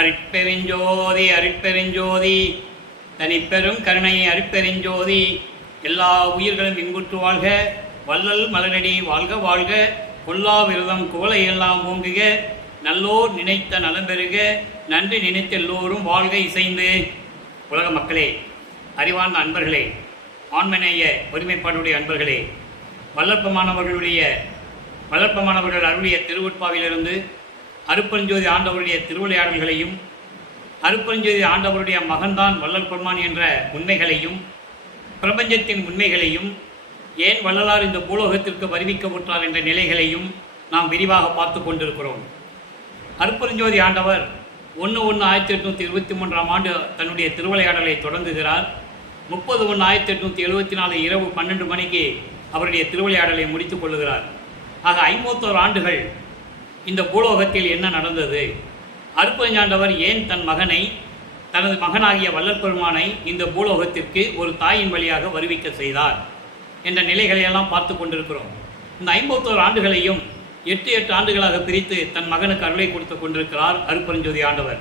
அருட்பெருஞ்சோதி அருட்பெருஞ்சோதி தனிப்பெரும் கருணை அருட்பெருஞ்சோதி. எல்லா உயிர்களும் இன்புற்று வாழ்க, வள்ளல் மலரடி வாழ்க வாழ்க, கொல்லா விரதம் குவளை எல்லாம் ஓங்குக, நல்லோர் நினைத்த நலம் பெறுக, நன்றி நினைத்த எல்லோரும் வாழ்க இசைந்து. உலக மக்களே, அறிவார்ந்த அன்பர்களே, ஆண்மநேய ஒருமைப்பாடுடைய அன்பர்களே, வளர்ப்பமானவர்கள் அருளிய திருவுட்பாவிலிருந்து அருப்பெருஞ்சோதி ஆண்டவருடைய திருவிளையாடல்களையும் அருப்பெருஞ்சோதி ஆண்டவருடைய மகன்தான் வள்ளல் பெருமான் என்ற உண்மைகளையும் பிரபஞ்சத்தின் உண்மைகளையும் ஏன் வள்ளலார் இந்த பூலோகத்திற்கு வருவிக்கப்பட்டார் என்ற நிலைகளையும் நாம் விரிவாக பார்த்து கொண்டிருக்கிறோம். அருப்பெருஞ்சோதி ஆண்டவர் 1/1/1823 ஆண்டு தன்னுடைய திருவிளையாடலை தொடங்குகிறார். 30/1/1874 இரவு 12 மணிக்கு அவருடைய திருவிளையாடலை முடித்துக் கொள்ளுகிறார். ஆக 51 ஆண்டுகள் இந்த பூலோகத்தில் என்ன நடந்தது, அருப்பெருஞ்சாண்டவர் ஏன் தனது மகனாகிய வள்ளல் பெருமானை இந்த பூலோகத்திற்கு ஒரு தாயின் வழியாக வருவிக்க செய்தார் என்ற நிலைகளையெல்லாம் பார்த்து கொண்டிருக்கிறோம். இந்த 51 ஆண்டுகளையும் 8 ஆண்டுகளாக பிரித்து தன் மகனுக்கு அருளை கொடுத்து கொண்டிருக்கிறார் அருப்பெருஞ்சோதி ஆண்டவர்.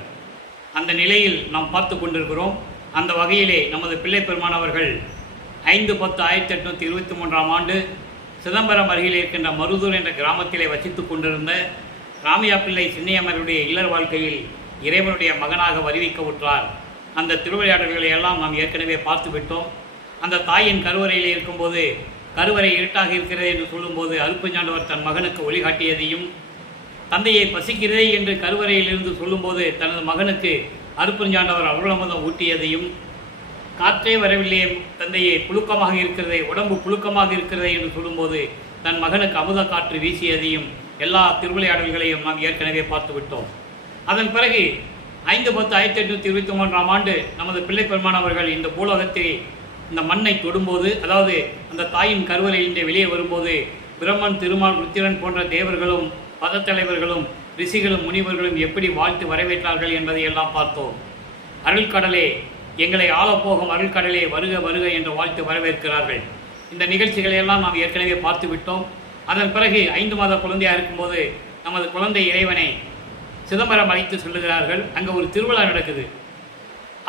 அந்த நிலையில் நாம் பார்த்து கொண்டிருக்கிறோம். அந்த வகையிலே நமது பிள்ளை பெருமானவர்கள் 5/10/1823 ஆண்டு சிதம்பரம் அருகில் இருக்கின்ற மருதூர் என்ற கிராமத்திலே வசித்து கொண்டிருந்த ராமையா பிள்ளை சின்னையம்மருடைய இளர் வாழ்க்கையில் இறைவனுடைய மகனாக வருவிக்கவுற்றார். அந்த திருவிளையாடல்களை எல்லாம் நாம் ஏற்கனவே பார்த்து விட்டோம். அந்த தாயின் கருவறையில் இருக்கும்போது கருவறை இருட்டாக இருக்கிறது என்று சொல்லும்போது அருப்பெருஞ்சாண்டவர் தன் மகனுக்கு ஒளிகாட்டியதையும், தந்தையை பசிக்கிறதே என்று கருவறையில் இருந்து சொல்லும்போது தனது மகனுக்கு அருப்பெருஞ்சாண்டவர் அருளமுதம் ஊட்டியதையும், காற்றே வரவில்லையே தந்தையை, புழுக்கமாக இருக்கிறதே, உடம்பு புழுக்கமாக இருக்கிறதே என்று சொல்லும்போது தன் மகனுக்கு அமுத காற்று வீசியதையும் எல்லா திருவிளையாடல்களையும் நாம் ஏற்கனவே பார்த்து விட்டோம். அதன் பிறகு 5/10/1823 ஆண்டு நமது பிள்ளை பெருமானவர்கள் இந்த பூலோகத்தை இந்த மண்ணை தொடும்போது, அதாவது அந்த தாயின் கருவறையிலிருந்து வெளியே வரும்போது பிரம்மன், திருமால், ருத்திரன் போன்ற தேவர்களும் பதத்தலைவர்களும் ரிஷிகளும் முனிவர்களும் எப்படி வாழ்த்து வரவேற்றார்கள் என்பதை எல்லாம் பார்த்தோம். அருள்கடலே, எங்களை ஆளப்போகும் அருள்கடலே வருக வருக என்று வாழ்த்து வரவேற்கிறார்கள். இந்த நிகழ்ச்சிகளை எல்லாம் நாம் ஏற்கனவே பார்த்து விட்டோம். அதன் பிறகு 5 மாத குழந்தையாக இருக்கும்போது நமது குழந்தை இறைவனை சிதம்பரம் அழைத்து சொல்லுகிறார்கள். அங்கே ஒரு திருவிழா நடக்குது.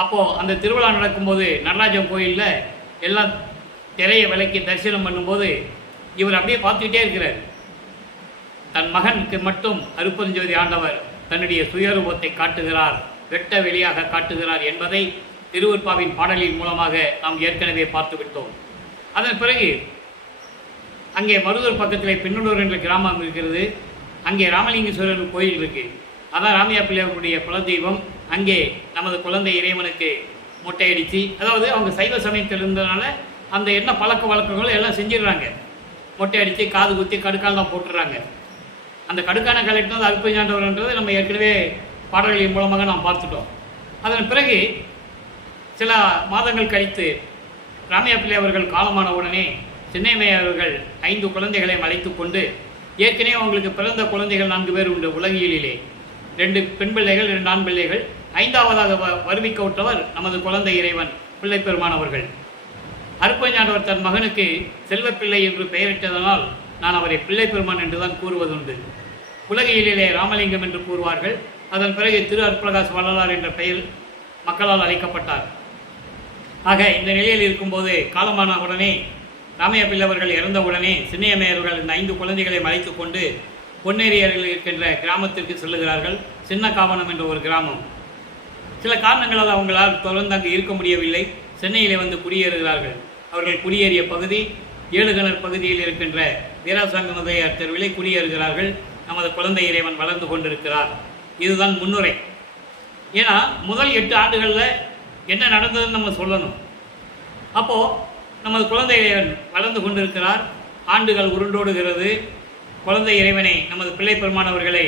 அப்போது அந்த திருவிழா நடக்கும்போது நடராஜன் கோயிலில் எல்லாம் திரையை விலக்கி தரிசனம் பண்ணும்போது இவர் அப்படியே பார்த்துக்கிட்டே இருக்கிறார். தன் மகனுக்கு மட்டும் அருப்பெருஞ்சோதி ஆண்டவர் தன்னுடைய சுயரூபத்தை காட்டுகிறார், வெட்ட வெளியாக காட்டுகிறார் என்பதை திருவருட்பாவின் பாடலின் மூலமாக நாம் ஏற்கனவே பார்த்து விட்டோம். அதன் பிறகு அங்கே மருதூர் பக்கத்தில் பின்னூர் என்ற கிராமம் இருக்கிறது. அங்கே ராமலிங்கேஸ்வரர் கோயில் இருக்குது. அதான் ராமையா பிள்ளையாருடைய குலதெய்வம். அங்கே நமது குழந்தை இறைவனுக்கு மொட்டையடித்து, அதாவது அவங்க சைவ சமயத்தில் இருந்ததுனால அந்த என்ன பழக்க வழக்கங்களும் எல்லாம் செஞ்சிடுறாங்க. மொட்டை அடித்து காது குத்தி கடுக்கானெலாம் போட்டுடுறாங்க. அந்த கடுக்கான கலெக்டர் வந்து அருப்பெருஞ்சாண்டவர்ன்றது நம்ம ஏற்கனவே பாடல்களின் மூலமாக நாம் பார்த்துட்டோம். அதன் பிறகு சில மாதங்கள் கழித்து ராமையா பிள்ளை அவர்கள் காலமான உடனே சின்னையம்மையார் அவர்கள் 5 குழந்தைகளை அழைத்து கொண்டு, ஏற்கனவே அவங்களுக்கு பிறந்த குழந்தைகள் 4 பேர் உண்டு உலகியலிலே, 2 பெண் பிள்ளைகள் 2 ஆண் பிள்ளைகள். 5ஆவதாக வருவிக்கவுற்றவர் நமது குழந்தை இறைவன் பிள்ளை பெருமானவர்கள். அருப்பெருஞ்சாண்டவர் தன் மகனுக்கு செல்வப்பிள்ளை என்று பெயரிட்டதனால் நான் அவரை பிள்ளை பெருமான் என்றுதான் கூறுவதுண்டு. உலகியலிலே ராமலிங்கம் என்று கூறுவார்கள். அதன் பிறகு திரு அருட்பிரகாஷ் வள்ளலார் என்ற பெயர் மக்களால் அழைக்கப்பட்டார். ஆக இந்த நிலையில் இருக்கும்போது காலமான உடனே ராமையா பிள்ளவர்கள் இறந்த உடனே சின்னையம்மையர்கள் இந்த 5 குழந்தைகளை அழைத்து கொண்டு பொன்னேரி அருகில் இருக்கின்ற கிராமத்திற்கு செல்லுகிறார்கள். சின்ன காவனம் என்ற ஒரு கிராமம். சில காரணங்களால் அவங்களால் தொடர்ந்து அங்கு இருக்க முடியவில்லை. சென்னையிலே வந்து குடியேறுகிறார்கள். அவர்கள் குடியேறிய பகுதி ஏழுகிணர் பகுதியில் இருக்கின்ற வீராசாமி முதலியார் தெருவிலே குடியேறுகிறார்கள். நமது குழந்தை இறைவன் வளர்ந்து கொண்டிருக்கிறார். இதுதான் முன்னுரை. ஏன்னா முதல் 8 ஆண்டுகளில் என்ன நடந்ததுன்னு நம்ம சொல்லணும். அப்போது நமது குழந்தை இறைவன் வளர்ந்து கொண்டிருக்கிறார். ஆண்டுகள் உருண்டோடுகிறது. குழந்தை இறைவனை நமது பிள்ளை பெருமானவர்களை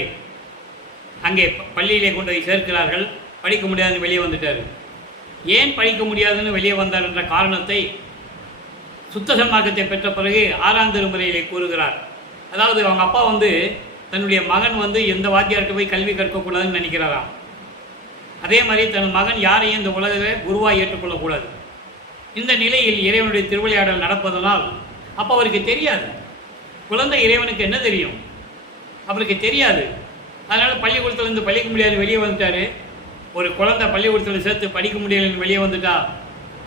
அங்கே பள்ளியிலே கொண்டு போய் சேர்க்கிறார்கள். படிக்க முடியாதுன்னு வெளியே வந்துட்டார். ஏன் படிக்க முடியாதுன்னு வெளியே வந்தார் என்ற காரணத்தை சுத்த சன்மார்க்கத்தை பெற்ற பிறகு 6ஆம் திருமுறையிலே கூறுகிறார். அதாவது அவங்க அப்பா வந்து தன்னுடைய மகன் வந்து எந்த வாத்தியார்கிட்ட போய் கல்வி கற்கக்கூடாதுன்னு நினைக்கிறாராம். அதே மாதிரி தன் மகன் யாரையும் இந்த உலகில் குருவாக ஏற்றுக்கொள்ளக்கூடாது. இந்த நிலையில் இறைவனுடைய திருவிளையாடல் நடப்பதனால் அப்போ அவருக்கு தெரியாது, குழந்தை இறைவனுக்கு என்ன தெரியும், அவருக்கு தெரியாது. அதனால் பள்ளிக்கூடத்துலேருந்து படிக்க முடியாது வெளியே வந்துட்டார். ஒரு குழந்தை பள்ளிக்கூடத்தில் சேர்த்து படிக்க முடியலைன்னு வெளியே வந்துட்டா,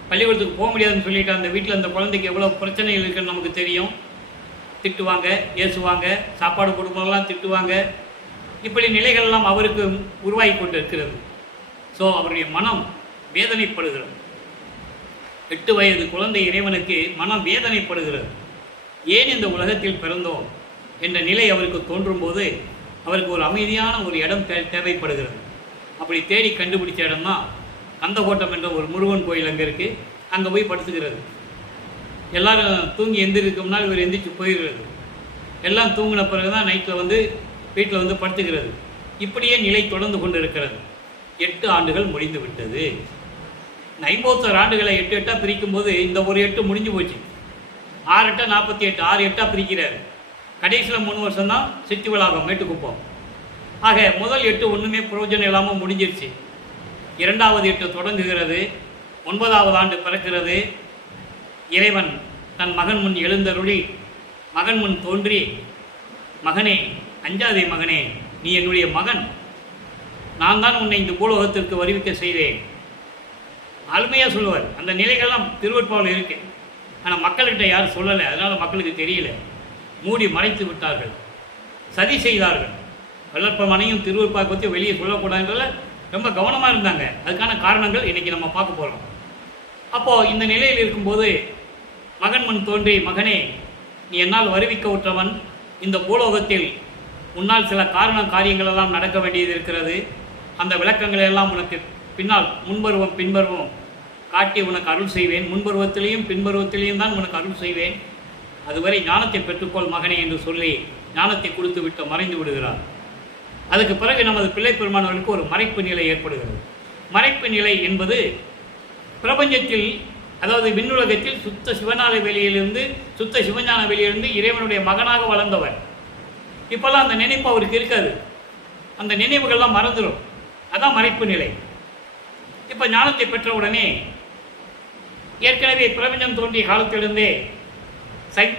பள்ளிக்கூடத்துக்கு போக முடியாதுன்னு சொல்லிட்டா, அந்த வீட்டில் அந்த குழந்தைக்கு எவ்வளோ பிரச்சனைகள் இருக்குன்னு நமக்கு தெரியும். திட்டுவாங்க, ஏசுவாங்க, சாப்பாடு கொடுக்கும்போதெல்லாம் திட்டுவாங்க. இப்படி நிலைகள்லாம் அவருக்கு உருவாகி கொண்டு இருக்கிறது. ஸோ அவருடைய மனம் வேதனைப்படுகிறது. 8 வயது குழந்தை இறைவனுக்கு மனம் வேதனைப்படுகிறது. ஏன் இந்த உலகத்தில் பிறந்தோம் என்ற நிலை அவருக்கு தோன்றும் போது அவருக்கு ஒரு அமைதியான ஒரு இடம் தேவைப்படுகிறது. அப்படி தேடி கண்டுபிடிச்ச இடம் தான் கந்தக்கோட்டம் என்ற ஒரு முருகன் கோயில் அங்கே இருக்குது. அங்கே போய் படுத்துக்கிறது. எல்லோரும் தூங்கி எந்திரிக்க முன்னால் இவர் எந்திரிச்சு போயிடுறது. எல்லாம் தூங்கின பிறகு தான் நைட்டில் வீட்டில் படுத்துக்கிறது. இப்படியே நிலை தொடர்ந்து கொண்டு இருக்கிறது. 8 ஆண்டுகள் முடிந்து விட்டது. 51 ஆண்டுகளை 8 8 பிரிக்கும் போது இந்த ஒரு 8 முடிஞ்சு போச்சு. 6 8 48, 6 8 பிரிக்கிறார். கடைசியில் 3 வருஷம் தான் சித்தி வளாகம் மேட்டுக்குப்போம். ஆக முதல் 8 ஒன்றுமே பிரயோஜனம் இல்லாமல் முடிஞ்சிருச்சு. 2வது 8 தொடங்குகிறது. 9வது ஆண்டு பிறக்கிறது. இறைவன் தன் மகன் முன் எழுந்தருளி, மகன் முன் தோன்றி, மகனே அஞ்சாதே மகனே, நீ என்னுடைய மகன், நான் தான் உன்னை இந்த பூலோகத்திற்கு வருவிக்க செய்தேன். அருமையாக சொல்லுவார். அந்த நிலைகள்லாம் திருவெட்பாவில் இருக்கு. ஆனால் மக்கள்கிட்ட யாரும் சொல்லலை. அதனால் மக்களுக்கு தெரியல. மூடி மறைத்து விட்டார்கள், சதி செய்தார்கள். வல்லற்பமனையும் திருவெட்பாவை பற்றி வெளியே சொல்லக்கூடாதுன்றதுல ரொம்ப கவனமாக இருந்தாங்க. அதுக்கான காரணங்கள் இன்றைக்கி நம்ம பார்க்க போகிறோம். அப்போது இந்த நிலையில் இருக்கும்போது மகன் முன் தோன்றி, மகனே நீ என்னால் வருவிக்க உற்றவன், இந்த பூலோகத்தில் உன்னால் சில காரியங்களெல்லாம் நடக்க வேண்டியது இருக்கிறது. அந்த விளக்கங்களெல்லாம் உனக்கு பின்னால் முன்பருவம் பின்பருவம் காட்டி உனக்கு அருள் செய்வேன். முன்பருவத்திலையும் பின்பருவத்திலையும் தான் உனக்கு அருள் செய்வேன். அதுவரை ஞானத்தை பெற்றுக்கொள் மகனே என்று சொல்லி ஞானத்தை கொடுத்து விட்டு மறைந்து விடுகிறார். அதுக்கு பிறகு நமது பிள்ளை பெருமானவர்களுக்கு ஒரு மறைப்பு நிலை ஏற்படுகிறது. மறைப்பு நிலை என்பது பிரபஞ்சத்தில், அதாவது விண்ணுலகத்தில் சுத்த சிவஞான வெளியிலிருந்து, சுத்த சிவஞான வெளியிலிருந்து இறைவனுடைய மகனாக வளர்ந்தவர். இப்போல்லாம் அந்த நினைப்பு அவருக்கு இருக்காது. அந்த நினைவுகள்லாம் மறந்துடும். அதான் மறைப்பு நிலை. இப்போ ஞானத்தை பெற்ற உடனே ஏற்கனவே பிரபஞ்சம் தோன்றிய காலத்திலிருந்தே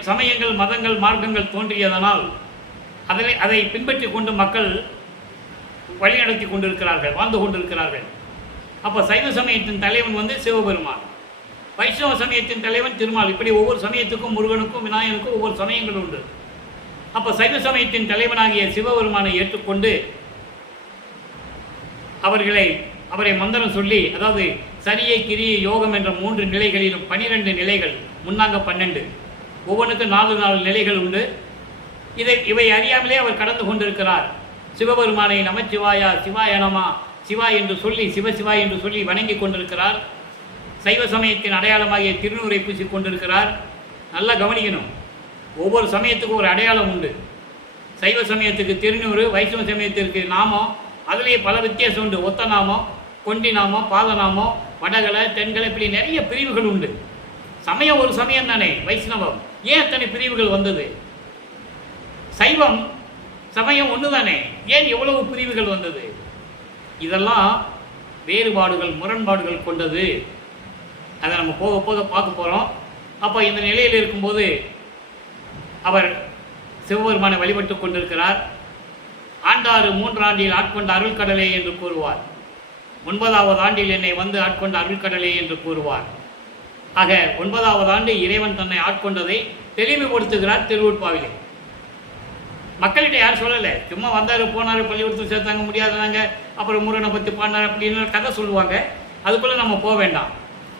சமயங்கள், மதங்கள், மார்க்கங்கள் தோன்றியதனால் அதை பின்பற்றி கொண்டு மக்கள் வழிநடத்தி கொண்டிருக்கிறார்கள், வாழ்ந்து கொண்டிருக்கிறார்கள். அப்போ சைவ சமயத்தின் தலைவன் சிவபெருமான், வைஷ்ணவ சமயத்தின் தலைவன் திருமால். இப்படி ஒவ்வொரு சமயத்துக்கும், முருகனுக்கும் விநாயகனுக்கும் ஒவ்வொரு சமயங்கள் உண்டு. அப்போ சைவ சமயத்தின் தலைவனாகிய சிவபெருமானை ஏற்றுக்கொண்டு அவரை மந்திரம் சொல்லி, அதாவது சரியை, கிரியை, யோகம் என்ற 3 நிலைகளிலும் 12 நிலைகள், முன்னாங்க 12, ஒவ்வொன்றுக்கு 4 நிலைகள் உண்டு. இவை அறியாமலே அவர் கடந்து கொண்டிருக்கிறார். சிவபெருமானை நமச்சிவாயா, சிவாய நமா, சிவா என்று சொல்லி, சிவசிவா என்று சொல்லி வணங்கி கொண்டிருக்கிறார். சைவ சமயத்தின் அடையாளமாகிய திருநூரை பூசி கொண்டிருக்கிறார். நல்லா கவனிக்கணும். ஒவ்வொரு சமயத்துக்கும் ஒரு அடையாளம் உண்டு. சைவ சமயத்துக்கு திருநூறு, வைஷ்ணவ சமயத்திற்கு நாமம், அதிலேயே பல வித்தியாசம் உண்டு. ஒத்த நாமம், கொண்டி நாமம், பாதநாமம், வடகலை, தென்கலை, இப்படி நிறைய பிரிவுகள் உண்டு. சமயம் ஒரு சமயம் தானே வைஷ்ணவம். ஏன் அத்தனை பிரிவுகள் வந்தது? சைவம் சமயம் ஒன்று தானே, ஏன் எவ்வளவு பிரிவுகள் வந்தது? இதெல்லாம் வேறுபாடுகள், முரண்பாடுகள் கொண்டது. அதை நம்ம போக போக பார்க்க போகிறோம். அப்போ இந்த நிலையில் இருக்கும்போது அவர் சிவபெருமானை வழிபட்டு கொண்டிருக்கிறார். ஆண்டாறு 3 ஆண்டில் ஆட்கொண்ட அருள்கடலே என்று கூறுவார். 9வது ஆண்டில் என்னை ஆட்கொண்ட அருள்கடலே என்று கூறுவார். ஆக 9வது ஆண்டு இறைவன் தன்னை ஆட்கொண்டதை தெளிவுபடுத்துகிறார் திருவெட்பாவிலே. மக்கள்கிட்ட யாரும் சொல்லலை. சும்மா வந்தார், போனார், பள்ளிக்கூடத்தில் சேர்த்தாங்க, முடியாதனாங்க, அப்புறம் முருகனை பற்றி பாடினார் அப்படின்னு கதை சொல்லுவாங்க. அதுக்குள்ளே நம்ம போக வேண்டாம்.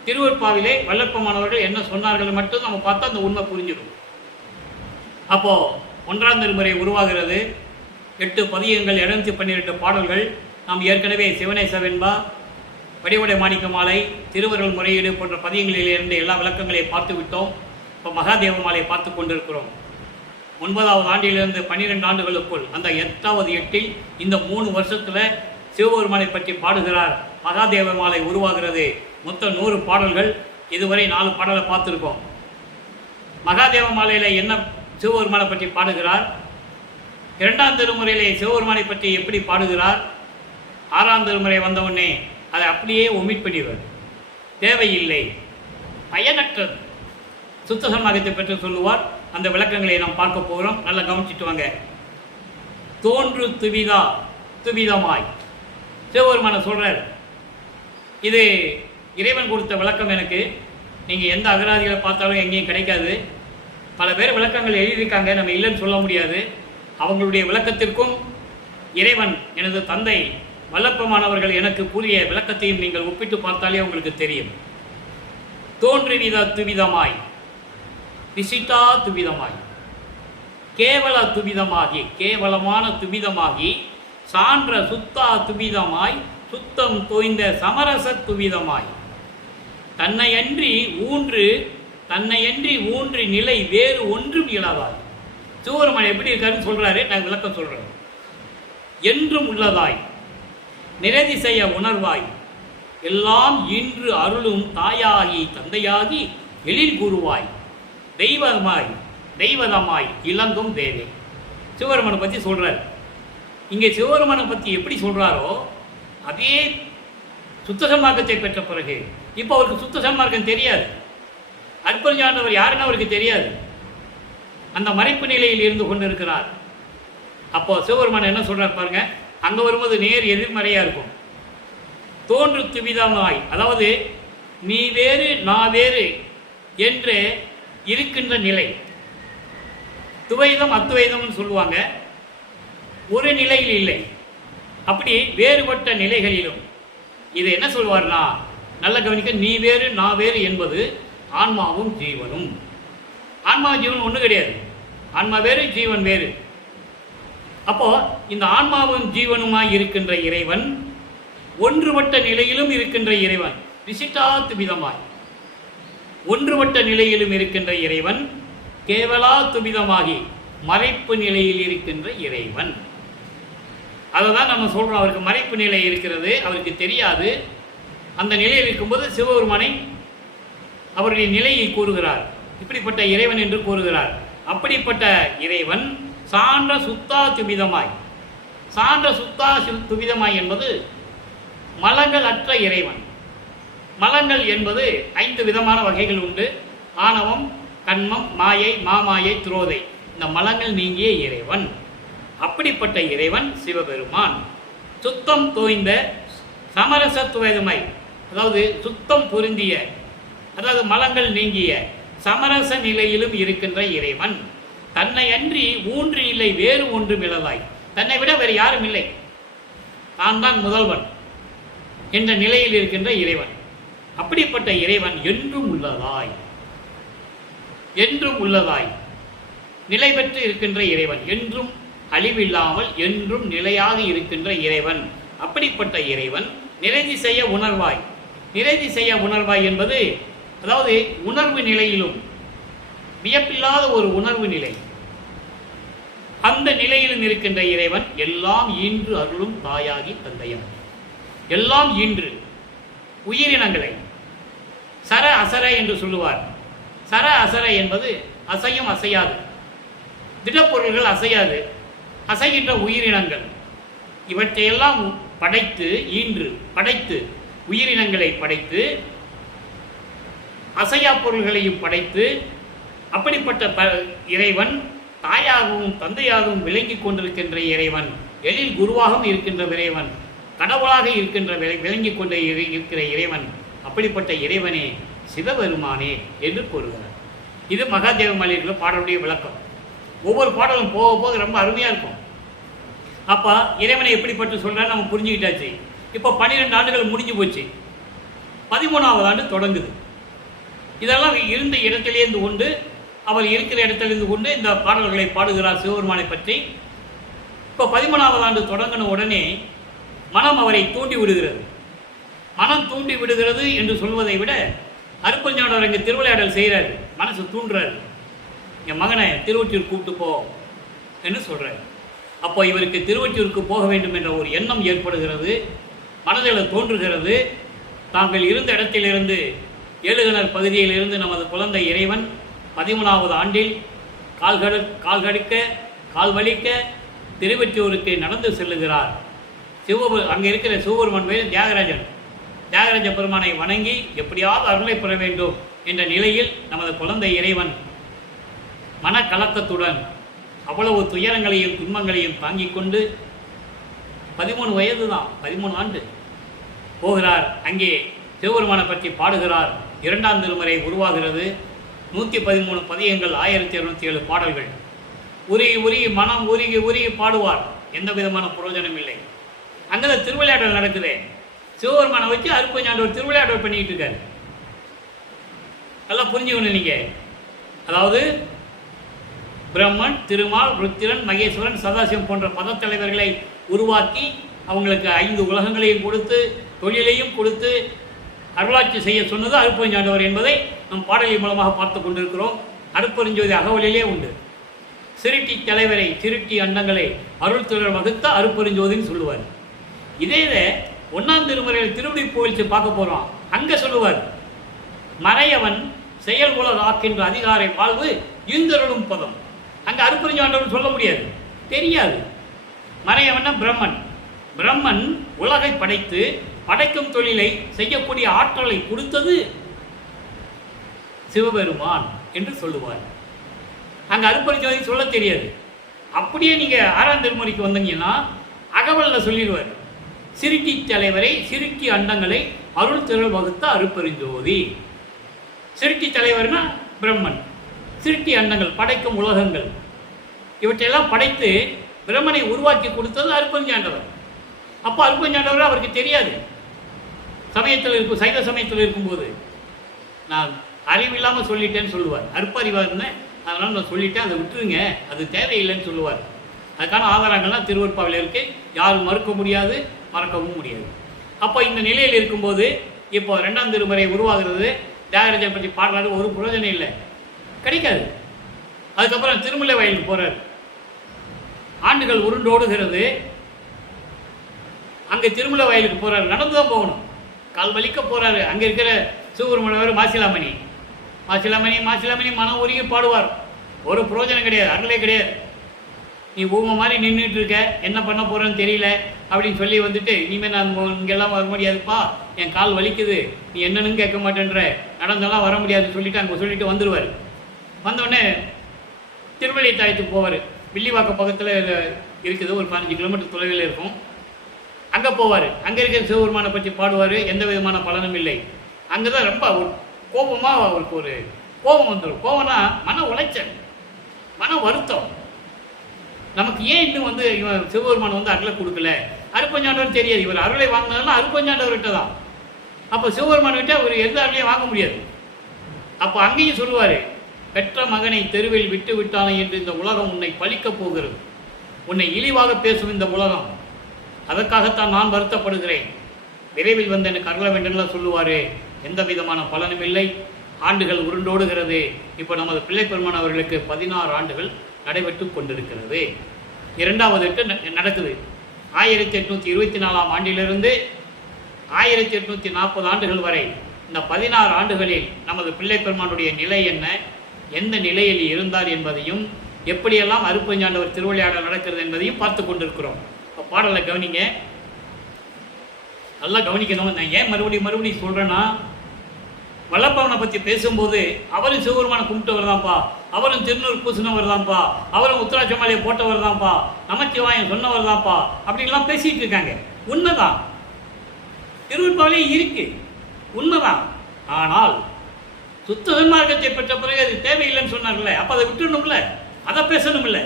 திருவெட்பாவிலே வல்லற்பமானவர்கள் என்ன சொன்னார்கள் மட்டும் நம்ம பார்த்தா அந்த உண்மை புரிஞ்சிடும். அப்போது 1ஆம் திருமுறை உருவாகிறது. 8 பதிகங்கள், 212 பாடல்கள். நாம் ஏற்கனவே சிவனேச வெண்பா, வடிவடை மாணிக்க மாலை, திருவருள் முறையீடு போன்ற பதிகங்களிலிருந்து எல்லா விளக்கங்களையும் பார்த்து விட்டோம். இப்போ மகாதேவ மாலை பார்த்து கொண்டிருக்கிறோம். 9வது ஆண்டிலிருந்து 12 ஆண்டுகளுக்குள் அந்த 8வது 8இல் இந்த 3 வருஷத்தில் சிவபெருமானை பற்றி பாடுகிறார். மகாதேவ மாலை உருவாகிறது. மொத்தம் 100 பாடல்கள். இதுவரை 4 பாடலை பார்த்துருக்கோம். மகாதேவ மாலையில் என்ன சிவபெருமானை பற்றி பாடுகிறார்? 2ஆம் திருமுறையிலே சிவபெருமானை பற்றி எப்படி பாடுகிறார்? 6ஆம் திருமுறை வந்தவுடனே அதை அப்படியே ஒமிட் பண்ணிடுவார். தேவையில்லை, பயனற்றது, சுத்த சமாகத்தை பற்றி சொல்லுவார். அந்த விளக்கங்களை நாம் பார்க்க போகிறோம். நல்லா கவனிச்சுட்டு வாங்க. தோன்று துவிதமாய் சிவபெருமான சொல்கிறார். இது இறைவன் கொடுத்த விளக்கம். எனக்கு நீங்கள் எந்த அகராதிகளை பார்த்தாலும் எங்கேயும் கிடைக்காது. பல பேர் விளக்கங்கள் எழுதியிருக்காங்க, நம்ம இல்லைன்னு சொல்ல முடியாது. அவங்களுடைய விளக்கத்திற்கும் இறைவன் எனது தந்தை வல்லப்பமானவர்கள் எனக்கு கூறிய விளக்கத்தையும் நீங்கள் ஒப்பிட்டு பார்த்தாலே உங்களுக்கு தெரியும். தோன்றுவித துவிதமாய், விசிட்டா துவிதமாய், கேவல துவிதமாகி, கேவலமான துவிதமாகி, சான்ற சுத்தா துவிதமாய், சுத்தம் தோய்ந்த சமரச துவிதமாய், தன்னையன்றி ஊன்று நிலை வேறு ஒன்றும் இயலாதாய். சிவபெருமான் எப்படி இருக்காருன்னு சொல்றாரு, நான் விளக்கம் சொல்றேன். என்றும் உள்ளதாய், நிரதிசைய உணர்வாய், எல்லாம் இன்று அருளும் தாயாகி தந்தையாகி எழில் குருவாய், தெய்வதமாய் இளங்கும் தேவே. சிவபெருமானை பற்றி சொல்றார். இங்கே சிவபெருமானை பற்றி எப்படி சொல்றாரோ அதே சுத்த சன்மார்க்கத்தை பெற்ற பிறகு இப்போ அவருக்கு சுத்த சன்மார்க்கம் தெரியாது. அற்புதஞானவர் யாருன்னு அவருக்கு தெரியாது. அந்த மறைப்பு நிலையில் இருந்து கொண்டிருக்கிறார். அப்போ சிவபெருமான் என்ன சொல்றார் பாருங்க. அங்க வரும்போது நேர் எதிர்மறையா இருக்கும். தோன்று துவிதமாய், அதாவது நீ வேறு நான் வேறு என்று இருக்கின்ற நிலை. துவைதம் அத்துவைதம்னு சொல்லுவாங்க. ஒரு நிலையில் இல்லை, அப்படி வேறுபட்ட நிலைகளிலும். இதை என்ன சொல்வார்னா, நல்ல கவனிக்க, நீ வேறு நான் வேறு என்பது ஆன்மாவும் ஜீவனும். ஆன்மா ஜீவன் ஒன்று கிடையாது. ஆன்மா வேறு, ஜீவன் வேறு. அப்போ இந்த ஆன்மாவும் ஜீவனுமாய் இருக்கின்ற இறைவன், ஒன்றுபட்ட நிலையிலும் இருக்கின்ற இறைவன், விசிட்டாத்து விதமாய் ஒன்றுபட்ட நிலையிலும் இருக்கின்ற இறைவன், கேவலா துபிதமாகி மறைப்பு நிலையில் இருக்கின்ற இறைவன். அதை தான் நம்ம சொல்கிறோம். அவருக்கு மறைப்பு நிலை இருக்கிறது, அவருக்கு தெரியாது. அந்த நிலையில் இருக்கும்போது சிவபெருமானை அவருடைய நிலையை கூறுகிறார். இப்படிப்பட்ட இறைவன் என்று கூறுகிறார். அப்படிப்பட்ட இறைவன் சான்ற சுத்தா துபிதமாய், சான்ற சுத்தா துபிதமாய் என்பது மலங்கள் அற்ற இறைவன். மலங்கள் என்பது 5 விதமான வகைகள் உண்டு. ஆணவம், கண்மம், மாயை, மாமாயை, துரோதை. இந்த மலங்கள் நீங்கிய இறைவன். அப்படிப்பட்ட இறைவன் சிவபெருமான். சுத்தம் தோய்ந்த சமரசத்துவமை, அதாவது சுத்தம் பொருந்திய, அதாவது மலங்கள் நீங்கிய சமரச நிலையிலும் இருக்கின்ற இறைவன். தன்னை அன்றி ஊன்று இல்லை வேறு ஒன்றும் இழதாய், தன்னை விட வேறு யாரும் இல்லை, தான் தான் முதல்வன் என்ற நிலையில் இருக்கின்ற இறைவன். அப்படிப்பட்ட இறைவன் என்றும் உள்ளதாய், என்றும் உள்ளதாய் நிலை பெற்று இருக்கின்ற இறைவன், என்றும் அழிவில்லாமல் என்றும் நிலையாக இருக்கின்ற இறைவன். அப்படிப்பட்ட இறைவன் நிறைதி செய்ய உணர்வாய். நிறைதி செய்ய உணர்வாய் என்பது, அதாவது உணர்வு நிலையிலும் வியப்பில்லாத ஒரு உணர்வு நிலை, அந்த நிலையிலும் இருக்கின்ற இறைவன். எல்லாம் ஈன்று அருளும் தாயாகி தந்தையாகி, எல்லாம் ஈன்று உயிரினங்களை சர அசர என்று சொல்லுவார். சர அசர என்பது அசையும் அசையாது, திடப்பொருள்கள் அசையாது, அசைகின்ற உயிரினங்கள், இவற்றையெல்லாம் படைத்து, ஈன்று படைத்து, உயிரினங்களை படைத்து, அசையா பொருள்களையும் படைத்து, அப்படிப்பட்ட இறைவன் தாயாகவும் தந்தையாகவும் விளங்கி கொண்டிருக்கின்ற இறைவன், எழில் குருவாகவும் இருக்கின்ற இறைவன், கடவுளாக இருக்கின்ற விளங்கி கொண்டு இருக்கிற இறைவன். அப்படிப்பட்ட இறைவனே சிவபெருமானே என்று கூறுகிறார். இது மகாதேவ மலையில் பாடலுடைய விளக்கம். ஒவ்வொரு பாடலும் போக போக ரொம்ப அருமையாக இருக்கும். அப்போ இறைவனை எப்படிப்பட்டு சொல்கிறான்னு நம்ம புரிஞ்சுக்கிட்டாச்சு. இப்போ 12 ஆண்டுகள் முடிஞ்சு போச்சு, 13வது ஆண்டு தொடங்குது. இதெல்லாம் இருந்த இடத்திலேருந்து கொண்டு, அவர் இருக்கிற இடத்திலிருந்து கொண்டு இந்த பாடல்களை பாடுகிறார் சிவபெருமானை பற்றி. இப்போ 13வது ஆண்டு தொடங்கின உடனே மனம் அவரை தூண்டி விடுகிறது. மனம் தூண்டி விடுகிறது என்று சொல்வதை விட, அருப்பஞ்சாண்டவர் இங்கே திருவிளையாடல் செய்கிறார், மனசு தூண்டுறாரு. என் மகனை திருவொற்றியூர் கூப்பிட்டு போ என்று சொல்கிறார். அப்போ இவருக்கு திருவொற்றியூருக்கு போக வேண்டும் என்ற ஒரு எண்ணம் ஏற்படுகிறது, மனதில் தோன்றுகிறது. தாங்கள் இருந்த இடத்திலிருந்து, ஏழுகிணர் பகுதியிலிருந்து நமது குழந்தை இறைவன் 13வது ஆண்டில் கால் வலிக்க திருவொற்றியூருக்கு நடந்து செல்லுகிறார். அங்கே இருக்கிற சிவபெருமான் பேர் தியாகராஜ பெருமானை வணங்கி எப்படியாவது அருளை பெற வேண்டும் என்ற நிலையில் நமது குழந்தை இறைவன் மனக்கலக்கத்துடன் அவ்வளவு துயரங்களையும் துன்பங்களையும் தாங்கிக் கொண்டு, 13 வயது தான், 13 ஆண்டு, போகிறார். அங்கே சிவபெருமானை பற்றி பாடுகிறார். 2ஆம் திருமுறை உருவாகிறது. 113 பதியங்கள், 1207 பாடல்கள். உருகி உருகி மனம் உருகி உருகி பாடுவார். எந்த விதமான பிரயோஜனம் இல்லை. அங்கே திருவிளையாடல் நடக்குது. சிவபெருமானை வச்சு அருட்பெருஞ்சாண்டவர் திருவிளையாடல் பண்ணிக்கிட்டு இருக்காரு. நல்லா புரிஞ்சுக்கணும் நீங்கள். அதாவது பிரம்மன், திருமால், ருத்திரன், மகேஸ்வரன், சதாசிவம் போன்ற பதத்தலைவர்களை உருவாக்கி அவங்களுக்கு 5 உலகங்களையும் கொடுத்து தொழிலையும் கொடுத்து அருளாட்சி செய்ய சொன்னது அருட்பெருஞ்சாண்டவர் என்பதை நம் பாடலின் மூலமாக பார்த்து கொண்டிருக்கிறோம். அருட்பெருஞ்சோதி அகவலிலே உண்டு. சிருட்டி தலைவரை, சிருட்டி அண்டங்களை அருள் திறர் வகுத்த அருட்பெருஞ்சோதின்னு சொல்லுவார். இதே 1ஆம் திருமுறையில் திருவடி போயிடுச்சு பார்க்க போகிறோம். அங்கே சொல்லுவார், மறையவன் செயல் உலக ஆக்கின்ற அதிகாரை வாழ்வு இந்தருளும் பதம். அங்கே அருட்பெருஞ்சாண்டவர் சொல்ல முடியாது, தெரியாது. மறையவன் பிரம்மன். பிரம்மன் உலகை படைத்து படைக்கும் தொழிலை செய்யக்கூடிய ஆற்றலை கொடுத்தது சிவபெருமான் என்று சொல்லுவார். அங்கே அருட்பெருஞ்சோதி சொல்ல தெரியாது. அப்படியே நீங்கள் 6ஆம் திருமுறைக்கு வந்தீங்கன்னா அகவலில் சொல்லிடுவார், சிருட்டி தலைவரை, சிருட்டி அண்டங்களை அருள் திரள் வகுத்த அருட்பெருஞ்சோதி. சிருட்டி தலைவர்னா பிரம்மன், சிருட்டி அண்டங்கள் படைக்கும் உலகங்கள், இவற்றையெல்லாம் படைத்து பிரம்மனை உருவாக்கி கொடுத்தது அருட்பெருஞ்சாண்டவர். அப்போ அருட்பெருஞ்சாண்டவர் அவருக்கு தெரியாது. சமயத்தில் இருக்கும், சைவ சமயத்தில் இருக்கும்போது நான் அறிவில்லாமல் சொல்லிட்டேன்னு சொல்லுவார். அற்பறிவாக இருந்தேன், அதனால் நான் சொல்லிட்டேன், அதை விட்டுருங்க, அது தேவையில்லைன்னு சொல்லுவார். அதுக்கான ஆதாரங்கள்லாம் திருவருட்பாவில் இருக்குது. யாரும் மறுக்க முடியாது, மறக்கவும் முடியாது. அப்போ இந்த நிலையில் இருக்கும்போது இப்போ 2ஆம் திருமுறை உருவாகிறது. தியாகராஜரை பற்றி பாடுறாரு, ஒரு பிரயோஜனம் இல்லை, கிடைக்காது. அதுக்கப்புறம் திருமலை வயலுக்கு போகிறார். ஆண்டுகள் உருண்டோடுகிறது. அங்கே திருமலை வயலுக்கு போகிறாரு. நடந்து தான் போகணும், கால் வலிக்க போகிறாரு. அங்கே இருக்கிற சிவபெருமானவர் மாசிலாமணி மாசிலாமணி மாசிலாமணி மனம் உருகி பாடுவார். ஒரு பிரயோஜனம் கிடையாது, அருளே கிடையாது. நீ ஊமை மாதிரி நின்றுட்டு இருக்க, என்ன பண்ண போகிறேன்னு தெரியல அப்படின்னு சொல்லி வந்துட்டு, இனிமேல் நான் இங்கெல்லாம் வர முடியாதுப்பா, என் கால் வலிக்குது, நீ என்னன்னு கேட்க மாட்டேன்ற, நடந்தெல்லாம் வர முடியாதுன்னு சொல்லிட்டு அங்கே சொல்லிட்டு வந்துடுவார். வந்தோடனே திருவள்ளித்தாயத்துக்கு போவார். வில்லிவாக்கம் பக்கத்தில் இருக்குது, ஒரு 15 கிலோமீட்டர் தொலைவில் இருக்கும். அங்கே போவார். அங்கே இருக்கிற சிவபெருமானை பற்றி பாடுவார். எந்த விதமான பலனும் இல்லை. அங்கே தான் ரொம்ப கோபமாக அவருக்கு ஒரு கோபம் வந்துடும். கோபம்னா மன உளைச்சல், மன வருத்தம். நமக்கு ஏன் இன்னும் இவன் சிவபெருமான் அருளை கொடுக்கல? அருட்பெருஞ்சாண்டவர் தெரியாது. இவர் அருளை வாங்கினதுனா அருட்பெருஞ்சாண்டவர்கிட்ட தான். அப்போ சிவபெருமான்கிட்ட அவர் எந்த அருளையும் வாங்க முடியாது. அப்போ அங்கேயும் சொல்லுவார், பெற்ற மகனை தெருவில் விட்டு விட்டானே என்று இந்த உலகம் உன்னை பழிக்கப் போகிறது. உன்னை இழிவாக பேசும் இந்த உலகம், அதற்காகத்தான் நான் வருத்தப்படுகிறேன். விரைவில் எனக்கு அருள வேண்டும்லாம் சொல்லுவார். எந்த விதமான பலனும் இல்லை. ஆண்டுகள் உருண்டோடுகிறது. இப்போ நமது பிள்ளை பெருமான் அவர்களுக்கு 16 ஆண்டுகள் நடைபெற்று கொண்டிருக்கிறது. 2வது நடக்குது. 1824ஆம் ஆண்டிலிருந்து 1840 ஆண்டுகள் வரை இந்த 16 ஆண்டுகளில் நமது பிள்ளை பெருமானுடைய நிலை என்ன, எந்த நிலையில் இருந்தார் என்பதையும், எப்படியெல்லாம் அருட்பெருஞ்சாண்டவர் திருவிளையாடல் நடக்கிறது என்பதையும் பார்த்து கொண்டிருக்கிறோம். இப்போ பாடலை கவனிங்க, நல்லா கவனிக்கணும். நான் ஏன் மறுபடியும் சொல்கிறேன்னா, வல்லப்பவனை பற்றி பேசும்போது அவரும் சிவபெருமானை கும்பிட்டவர் தான்ப்பா, அவரும் திருநூறு பூசினவர் தான்ப்பா, அவரும் உத்தராட்ச மாலையை போட்டவர் தான்ப்பா, நமச்சிவாயம் சொன்னவர் தான்ப்பா அப்படின்லாம் பேசிகிட்டு இருக்காங்க. உண்மைதான், திருவருட்பாவிலே இருக்கு, உண்மைதான். ஆனால் சுத்த சன்மார்க்கத்தை பெற்ற பிறகு அது தேவையில்லைன்னு சொன்னார்ல, அப்போ அதை விட்டுணும்ல, அதை பேசணும் இல்லை.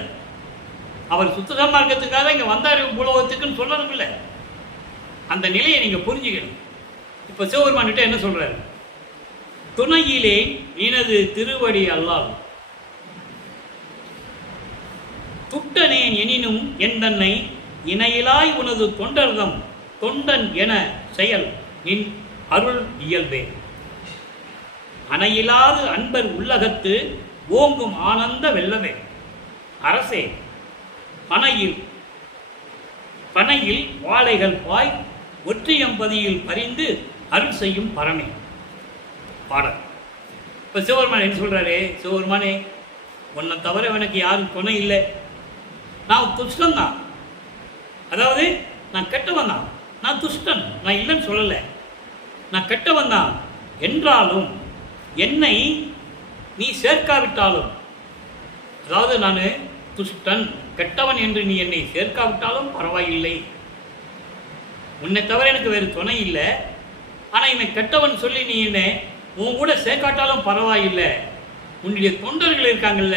அவர் சுத்த சன்மார்க்கத்துக்காக இங்கே வந்தார் உலகத்துக்குன்னு சொல்லணும் இல்லை. அந்த நிலையை நீங்கள் புரிஞ்சுக்கணும். இப்போ சிவபெருமான்கிட்ட என்ன சொல்கிறாரு? துணையிலே நினது திருவடி அல்லால் துட்டனேன் எனினும் என் தன்னை இணையிலாய் உனது தொண்டர்தம் தொண்டன் என செயல் நின் அருள் இயல்பே. அணையிலாது அன்பர் உள்ளகத்து ஓங்கும் ஆனந்த வெள்ளமே. அரசே, பனையில் வாழைகள் பாய் ஒற்றியம்பதியில் பறிந்து அருள் செய்யும் பரமே. பாடல். இப்போ சிவபெருமான் என்ன சொல்கிறாரு? சிவபெருமானே, உன்னை தவிர எனக்கு யாரும் துணை இல்லை. நான் துஷ்டன் தான், அதாவது நான் கெட்டவன் தான், நான் துஷ்டன், நான் இல்லைன்னு சொல்லலை, நான் கெட்டவன் தான். என்றாலும் என்னை நீ சேர்க்காவிட்டாலும், அதாவது நான் துஷ்டன் கெட்டவன் என்று நீ என்னை சேர்க்காவிட்டாலும் பரவாயில்லை. உன்னை தவிர எனக்கு வேறு துணை இல்லை. ஆனால் இவன் கெட்டவன் சொல்லி நீ என்ன உன் கூட சேர்க்காட்டாலும் பரவாயில்லை. உன்னுடைய தொண்டர்கள் இருக்காங்கல்ல,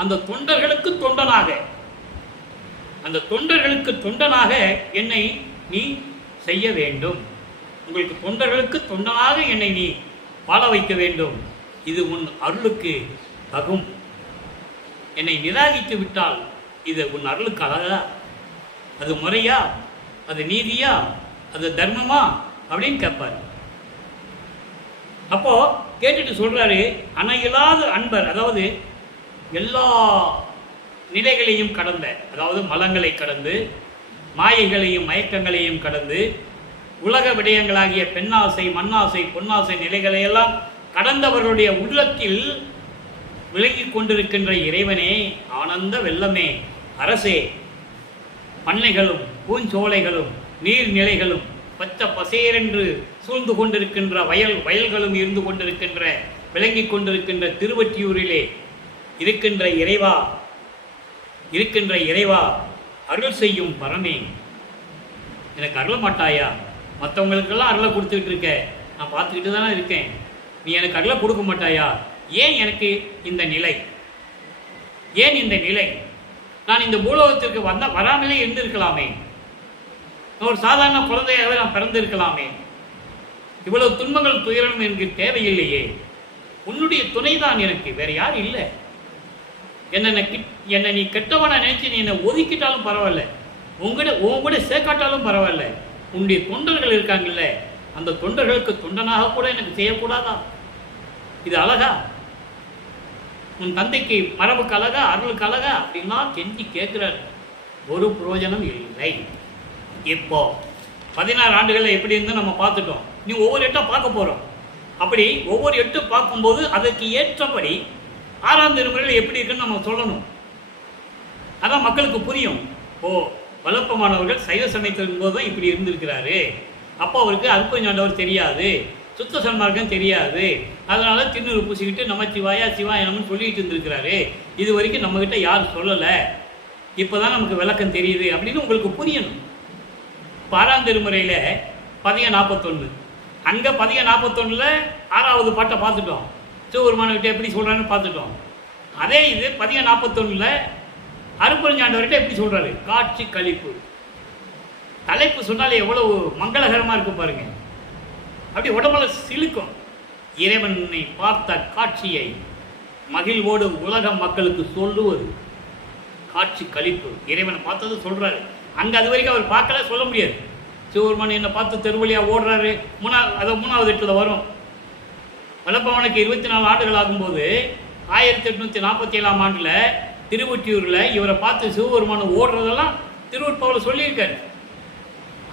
அந்த தொண்டர்களுக்கு தொண்டனாக என்னை நீ செய்ய வேண்டும். உங்களுக்கு தொண்டர்களுக்கு தொண்டனாக என்னை நீ வாழ வைக்க வேண்டும். இது உன் அருளுக்கு தகும். என்னை நிராகரித்து விட்டால் இது உன் அருளுக்கு அழகா? அது முறையா? அது நீதியா? அது தர்மமா அப்படின்னு கேட்பார். அப்போ கேட்டுட்டு சொல்றாரு, அணையில்லாத அன்பர், அதாவது எல்லா நிலைகளையும் கடந்த, அதாவது மலங்களை கடந்து, மாயைகளையும் மயக்கங்களையும் கடந்து, உலக விடயங்களாகிய பெண்ணாசை, மண்ணாசை, பொன்னாசை நிலைகளையெல்லாம் கடந்தவர்களுடைய உள்ளத்தில் விலகி கொண்டிருக்கின்ற இறைவனே, ஆனந்த வெள்ளமே, அரசே, பண்ணைகளும் பூஞ்சோலைகளும் நீர்நிலைகளும் பச்சை பசேரென்று சூழ்ந்து கொண்டிருக்கின்ற வயல்களும் இருந்து கொண்டிருக்கின்ற விளங்கி கொண்டிருக்கின்ற திருவொற்றியூரிலே இருக்கின்ற இறைவா அருள் செய்யும் பரமே, எனக்கு அருள மாட்டாயா? மற்றவங்களுக்கெல்லாம் அருளை கொடுத்துக்கிட்டு இருக்க, நான் பார்த்துக்கிட்டு தானே இருக்கேன். நீ எனக்கு அருளை கொடுக்க மாட்டாயா? ஏன் எனக்கு இந்த நிலை? ஏன் இந்த நிலை? நான் இந்த பூலோகத்திற்கு வராமலே இருந்திருக்கலாமே. ஒரு சாதாரண குழந்தையாகவே நான் பிறந்திருக்கலாமே. இவ்வளவு துன்பங்கள் துயரம் எனக்கு தேவையில்லையே. உன்னுடைய துணைதான் எனக்கு, வேற யாரும் இல்லை. என்னை நீ கெட்டவனா நினைச்சு நீ என்னை ஒதுக்கிட்டாலும் பரவாயில்ல, உங்கூட சேர்க்காட்டாலும் பரவாயில்ல. உன்னுடைய தொண்டர்கள் இருக்காங்கல்ல, அந்த தொண்டர்களுக்கு தொண்டனாக கூட எனக்கு செய்யக்கூடாதா? இது அழகா? உன் தந்தைக்கு மரபுக்கு அழகா, அருளுக்கு அழகா அப்படின்னா கெஞ்சி கேட்கிறார். ஒரு பிரயோஜனம் இல்லை. இப்போ 16 ஆண்டுகளில் எப்படி இருந்து நம்ம பார்த்துட்டோம். நீ ஒவ்வொரு எட்டும் பார்க்க போகிறோம். அப்படி ஒவ்வொரு எட்டும் பார்க்கும்போது அதற்கு ஏற்றபடி 6ஆம் திருமுறையில் எப்படி இருக்குன்னு நம்ம சொல்லணும். அதான் மக்களுக்கு புரியும். வளப்பமானவர்கள் சைவ சமயத்தின் போது தான் இப்படி இருந்திருக்கிறாரு. அப்போ அவருக்கு அற்புதஞாண்டவர் தெரியாது, சுத்த சன்மார்க்கம் தெரியாது. அதனால திண்ணூறு பூசிக்கிட்டு நமச்சிவாயா சிவாயனம்னு சொல்லிட்டு இருந்திருக்கிறாரு. இது வரைக்கும் நம்மகிட்ட யாரும் சொல்லலை, இப்போதான் நமக்கு விளக்கம் தெரியுது அப்படின்னு உங்களுக்கு புரியணும். 6ஆம் திருமுறையில் பதிகம் 41, அங்கே பதிகம் 41 6வது பாட்டை பார்த்துட்டோம். சிவபெருமான்கிட்ட எப்படி சொல்கிறான்னு பார்த்துட்டோம். அதே இது பதிகம் 41 அருட்பெருஞ்சாண்டவர்கிட்ட எப்படி சொல்கிறாரு? காட்சி கழிப்பு. தலைப்பு சொன்னாலே எவ்வளவு மங்களகரமாக இருக்கும் பாருங்க. அப்படி உடம்புல சிலுக்கும். இறைவனை பார்த்த காட்சியை மகிழ்வோடு உலக மக்களுக்கு சொல்லுவது காட்சி கழிப்பு. இறைவனை பார்த்தது சொல்கிறாரு. அங்கே அது வரைக்கும் அவர் பார்க்கல, சொல்ல முடியாது. சிவபெருமான் என்னை பார்த்து தெருவழியாக ஓடுறாரு. 3வது எட்டில் வரும். வளப்பவனுக்கு 24 ஆண்டுகள் ஆகும்போது 1847ஆம் ஆண்டில் திருவொற்றியூரில் இவரை பார்த்து சிவபெருமான் ஓடுறதெல்லாம் திருவொற்றியூரில் சொல்லியிருக்காரு.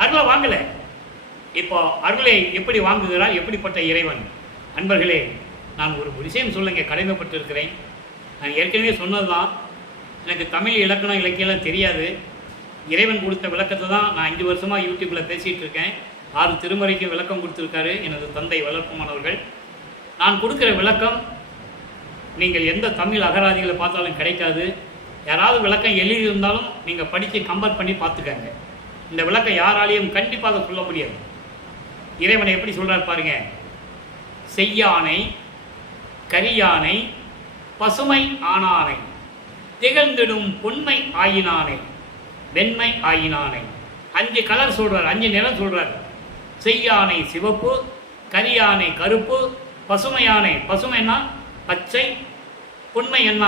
அருளை வாங்கலை. இப்போ அருளை எப்படி வாங்குகிறார்? எப்படிப்பட்ட இறைவன்? அன்பர்களே, நான் ஒரு விஷயம் சொல்லுங்க கடமைப்பட்டு இருக்கிறேன். நான் ஏற்கனவே சொன்னது தான். எனக்கு தமிழ் இலக்கணம் இலக்கியெல்லாம் தெரியாது. இறைவன் கொடுத்த விளக்கத்தை தான் நான் 5 வருஷமாக யூடியூப்பில் பேசிகிட்டு இருக்கேன். 6 திருமுறைக்கு விளக்கம் கொடுத்துருக்காரு எனது தந்தை வளர்ப்புமானவர்கள். நான் கொடுக்குற விளக்கம் நீங்கள் எந்த தமிழ் அகராதிகளை பார்த்தாலும் கிடைக்காது. யாராவது விளக்கம் எழுதியிருந்தாலும் நீங்கள் படித்து கம்பேர் பண்ணி பார்த்துக்கங்க. இந்த விளக்கம் யாராலையும் கண்டிப்பாக சொல்ல முடியாது. இறைவனை எப்படி சொல்கிறார் பாருங்க. செய்யானை, கரியானை, பசுமை ஆனானை, திகழ்ந்திடும் பொன்மை ஆயினானை, வெண்மை ஆயினானை. 5 கலர் சொல்கிறார், 5 நிறம் சொல்கிறார். செய்யானை சிவப்பு, கரியானை கருப்பு, பசுமையானை, பசுமைன்னா பச்சை, பொன்மை என்ன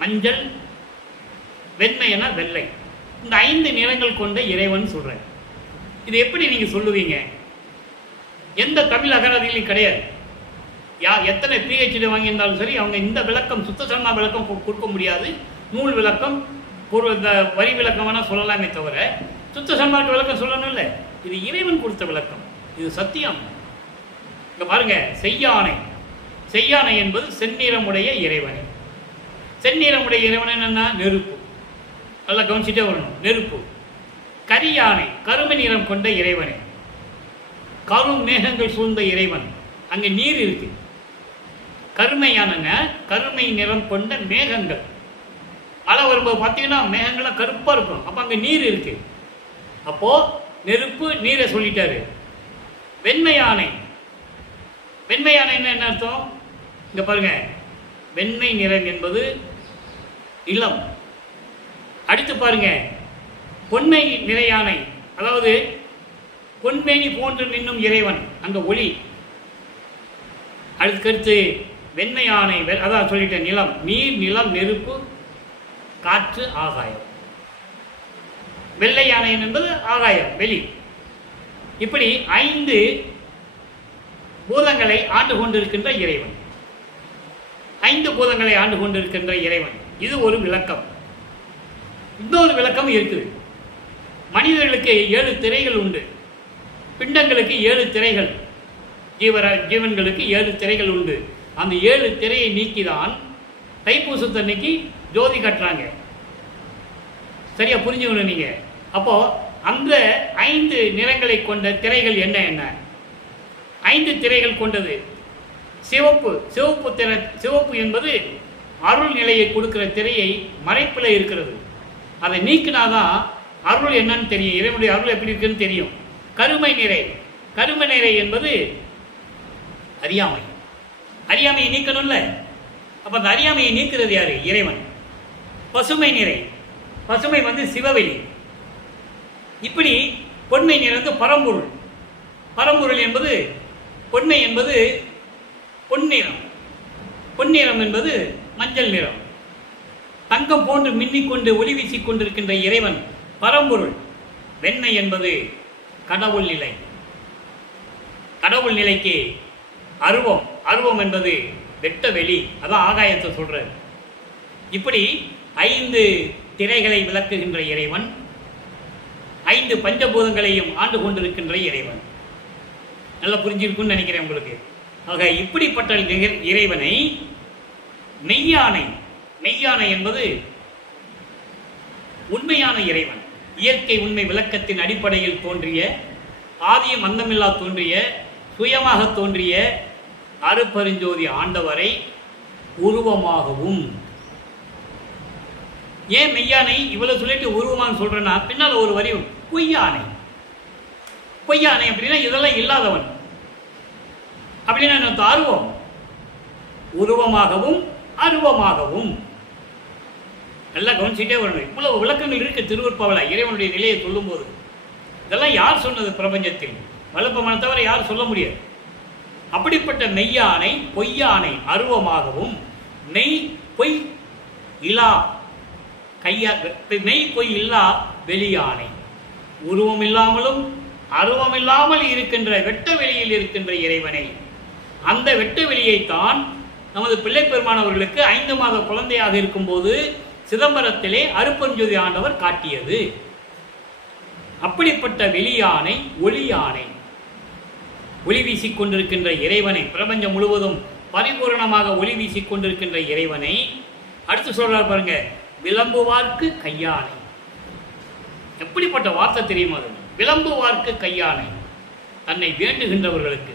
மஞ்சள், வெண்மை என்ன வெள்ளை. இந்த 5 நிறங்கள் கொண்ட இறைவன் சொல்கிறார். இது எப்படி நீங்கள் சொல்லுவீங்க? எந்த தமிழ் அகராதியிலையும் கிடையாது. எத்தனை PhD வாங்கியிருந்தாலும் சரி, அவங்க இந்த விளக்கம் சுத்த சன்மா விளக்கம் கொடுக்க முடியாது. நூல் விளக்கம், இந்த வரி விளக்கம் வேணால் சொல்லலாமே தவிர சுத்த சன்மார்க்க விளக்கம் சொல்லணும் இல்லை. இது இறைவன் கொடுத்த விளக்கம், இது சத்தியம். இங்கே பாருங்க, செய்யானை. செய்யானை என்பது செந்நிறமுடைய இறைவனை. செந்நிறமுடைய இறைவனை என்னன்னா நெருப்பு. நல்லா கவனிச்சுட்டே வரணும். நெருப்பு. கரியானை, கருமை நிறம் கொண்ட இறைவனை. கரும் மேகங்கள் சூழ்ந்த இறைவன். அங்கே நீர் இருக்கு. கருமையானங்க, கருமை நிறம் கொண்ட மேகங்கள். மழை வரும்போது பார்த்தீங்கன்னா மேகங்கள்லாம் கருப்பாக இருக்கும். அப்போ அங்கே நீர் இருக்கு. அப்போது நெருப்பு, நீரை சொல்லிட்டாரு. வெண்மை யானை, வெண்மை யானைன்னு என்ன அர்த்தம்? இங்க பாருங்க, வெண்மை நிறம் என்பது இளம். அடுத்து பாருங்க, பொன்மை நிற யானை, அதாவது பொன்மேனி போன்று மின்னும் இறைவன், அங்க ஒளி. அதுக்கடுத்து வெண்மை யானை, அதான் சொல்லிட்டேன், நிலம், நீர், நிலம், நெருப்பு, காற்று, ஆகாயம். வெள்ளை யானை என்பது ஆகாயம், வெளி. இப்படி 5 பூதங்களை ஆண்டு கொண்டிருக்கின்ற இறைவன், 5 பூதங்களை ஆண்டு கொண்டிருக்கின்ற இறைவன். இது ஒரு விளக்கம். இன்னொரு விளக்கம் இருக்குது. மனிதர்களுக்கு 7 திரைகள் உண்டு, பிண்டங்களுக்கு 7 திரைகள், ஜீவன்களுக்கு 7 திரைகள் உண்டு. அந்த 7 திரையை நீக்கிதான் தைப்பூசத்தன்னைக்கு ஜோதி கட்டுறாங்க. சரியா புரிஞ்சுக்கணும் நீங்க. அப்போ அந்த 5 நிறங்களை கொண்ட திரைகள் என்ன என்ன? 5 திரைகள் கொண்டது. சிவப்பு, சிவப்பு என்பது அருள் நிலையை கொடுக்கிற திரையை மறைப்பில் இருக்கிறது. அதை நீக்கினாதான் அருள் என்னன்னு தெரியும், இறைவனுடைய அருள் எப்படி இருக்குன்னு தெரியும். கருமை நிறை, கருமை நிறை என்பது அறியாமை, அறியாமையை நீக்கணும்ல. அப்ப அந்த அறியாமையை நீக்கிறது யாரு? இறைவன். பசுமை நிறை, பசுமை சிவவெளி. இப்படி பொன்மை நிறை பரம்பொருள், பரம்பொருள் என்பது பொன்மை என்பது பொன்னிறம், பொன்னிறம் என்பது மஞ்சள் நிறம். தங்கம் போன்று மின்னிக்கொண்டு ஒளி வீசிக் கொண்டிருக்கின்ற இறைவன் பரம்பொருள். வெண்மை என்பது கடவுள் நிலை, கடவுள் நிலைக்கு அருவம், அருவம் என்பது வெட்ட வெளி, அதான் ஆகாயத்தை சொல்றது. இப்படி 5 திரைகளை விளக்குகின்ற இறைவன், 5 பஞ்சபூதங்களையும் ஆண்டு கொண்டிருக்கின்ற இறைவன். நல்லா புரிஞ்சிருக்குன்னு நினைக்கிறேன் உங்களுக்கு. ஆக இப்படிப்பட்ட இறைவனை மெய்யானை, மெய்யானை என்பது உண்மையான இறைவன், இயற்கை உண்மை விளக்கத்தின் அடிப்படையில் தோன்றிய, ஆதியும் அந்தமில்லா தோன்றிய, சுயமாக தோன்றிய அருப்பெருஞ்சோதி ஆண்டவரை உருவமாகவும். ஏன் மெய்யானை இவ்வளவு சொல்லிட்டு உருவமாக சொல்றேன்னா, பின்னால் ஒரு வரி, பொய்யானை. பொய்யானை அப்படின்னா இதெல்லாம் இல்லாதவன் அப்படின்னா என்ன? அருவம், உருவமாகவும் அருவமாகவும். நல்லா கவனிச்சுட்டே வரணும். இவ்வளவு விளக்கங்கள் இருக்கு திருவருட்பாவில இறைவனுடைய நிலையை சொல்லும் போது. இதெல்லாம் யார் சொன்னது? பிரபஞ்சத்தில் வளப்பமான தவிர யார் சொல்ல முடியாது. அப்படிப்பட்ட மெய்யானை, பொய்யானை அருவமாகவும், மெய் பொய் இலா கையா, மெய் பொய் இல்லா வெளியானை, உருவம் இல்லாமலும் அருவம் இல்லாமல் இருக்கின்ற வெட்ட வெளியில் இருக்கின்ற இறைவனை, அந்த வெட்ட வெளியைத்தான் நமது பிள்ளை பெருமான் அவர்களுக்கு 5 மாத குழந்தையாக இருக்கும்போது சிதம்பரத்திலே அருப்பெருஞ்சோதி ஆண்டவர் காட்டியது. அப்படிப்பட்ட வெளியானை, ஒளியானை, ஒளி வீசிக் கொண்டிருக்கின்ற இறைவனை, பிரபஞ்சம் முழுவதும் பரிபூரணமாக ஒளி வீசிக் கொண்டிருக்கின்ற இறைவனை அடுத்து சொல்றார் பாருங்க, விளம்புவார்க்கு கையானை. எப்படிப்பட்ட வார்த்தை தெரியுமா அது? விளம்புவார்க்கு கையானை. தன்னை வேண்டுகின்றவர்களுக்கு,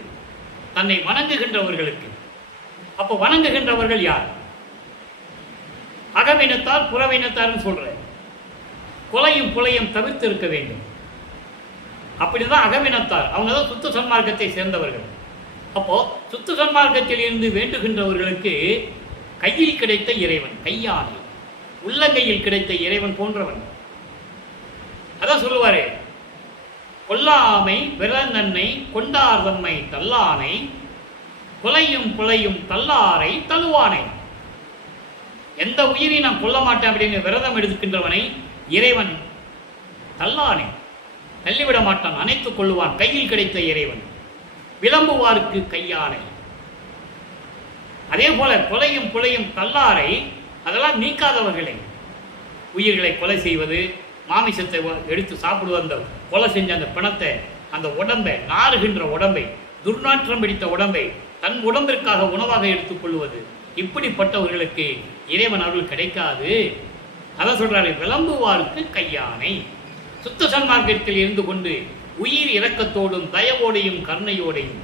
தன்னை வணங்குகின்றவர்களுக்கு. அப்போ வணங்குகின்றவர்கள் யார்? அகவினத்தார், புறவினத்தார்னு சொல்ற. கொலையும் புலையும் தவிர்த்து இருக்க வேண்டும். அப்படிதான் அகவினத்தார், அவங்க தான் சுத்த சன்மார்க்கத்தை சேர்ந்தவர்கள். அப்போ சுத்த சன்மார்க்கத்தில் இருந்து வேண்டுகின்றவர்களுக்கு கையில் கிடைத்த இறைவன் கையானை, உள்ளங்கையில் கிடைத்த இறைவன் போன்றவன். அதான் சொல்லுவாரு, கொல்லாமை விரந்தன்னை கொண்டார் தம்மை தல்லானை, கொலையும் புலையும் தல்லாரை தழுவானை. எந்த உயிரை நான் கொல்ல மாட்டேன் அப்படின்னு விரதம் எடுக்கின்றவனை இறைவன் தல்லானை, தள்ளிவிட மாட்டான், அணைத்துக் கொள்ளுவான். கையில் கிடைத்த இறைவன். விளம்புவார்க்கு கையானை. அதே போல கொலையும் புலையும் தல்லாரை, அதெல்லாம் நீக்காதவர்களை, உயிர்களை கொலை செய்வது, மாமிசத்தை எடுத்து சாப்பிடுவது, அந்த கொலை செஞ்ச அந்த பிணத்தை, அந்த உடம்பை, நாறுகின்ற உடம்பை, துர்நாற்றம் பிடித்த உடம்பை தன் உடம்பிற்காக உணவாக எடுத்துக் கொள்வது, இப்படிப்பட்டவர்களுக்கு இறைவன் அருள் கிடைக்காது. அதான் சொல்றாரு, விளம்புவார்க்கு கையானை. சுத்த சன்மார்க்கத்தில் இருந்து கொண்டு உயிர் இரக்கத்தோடும் தயவோடையும் கருணையோடையும்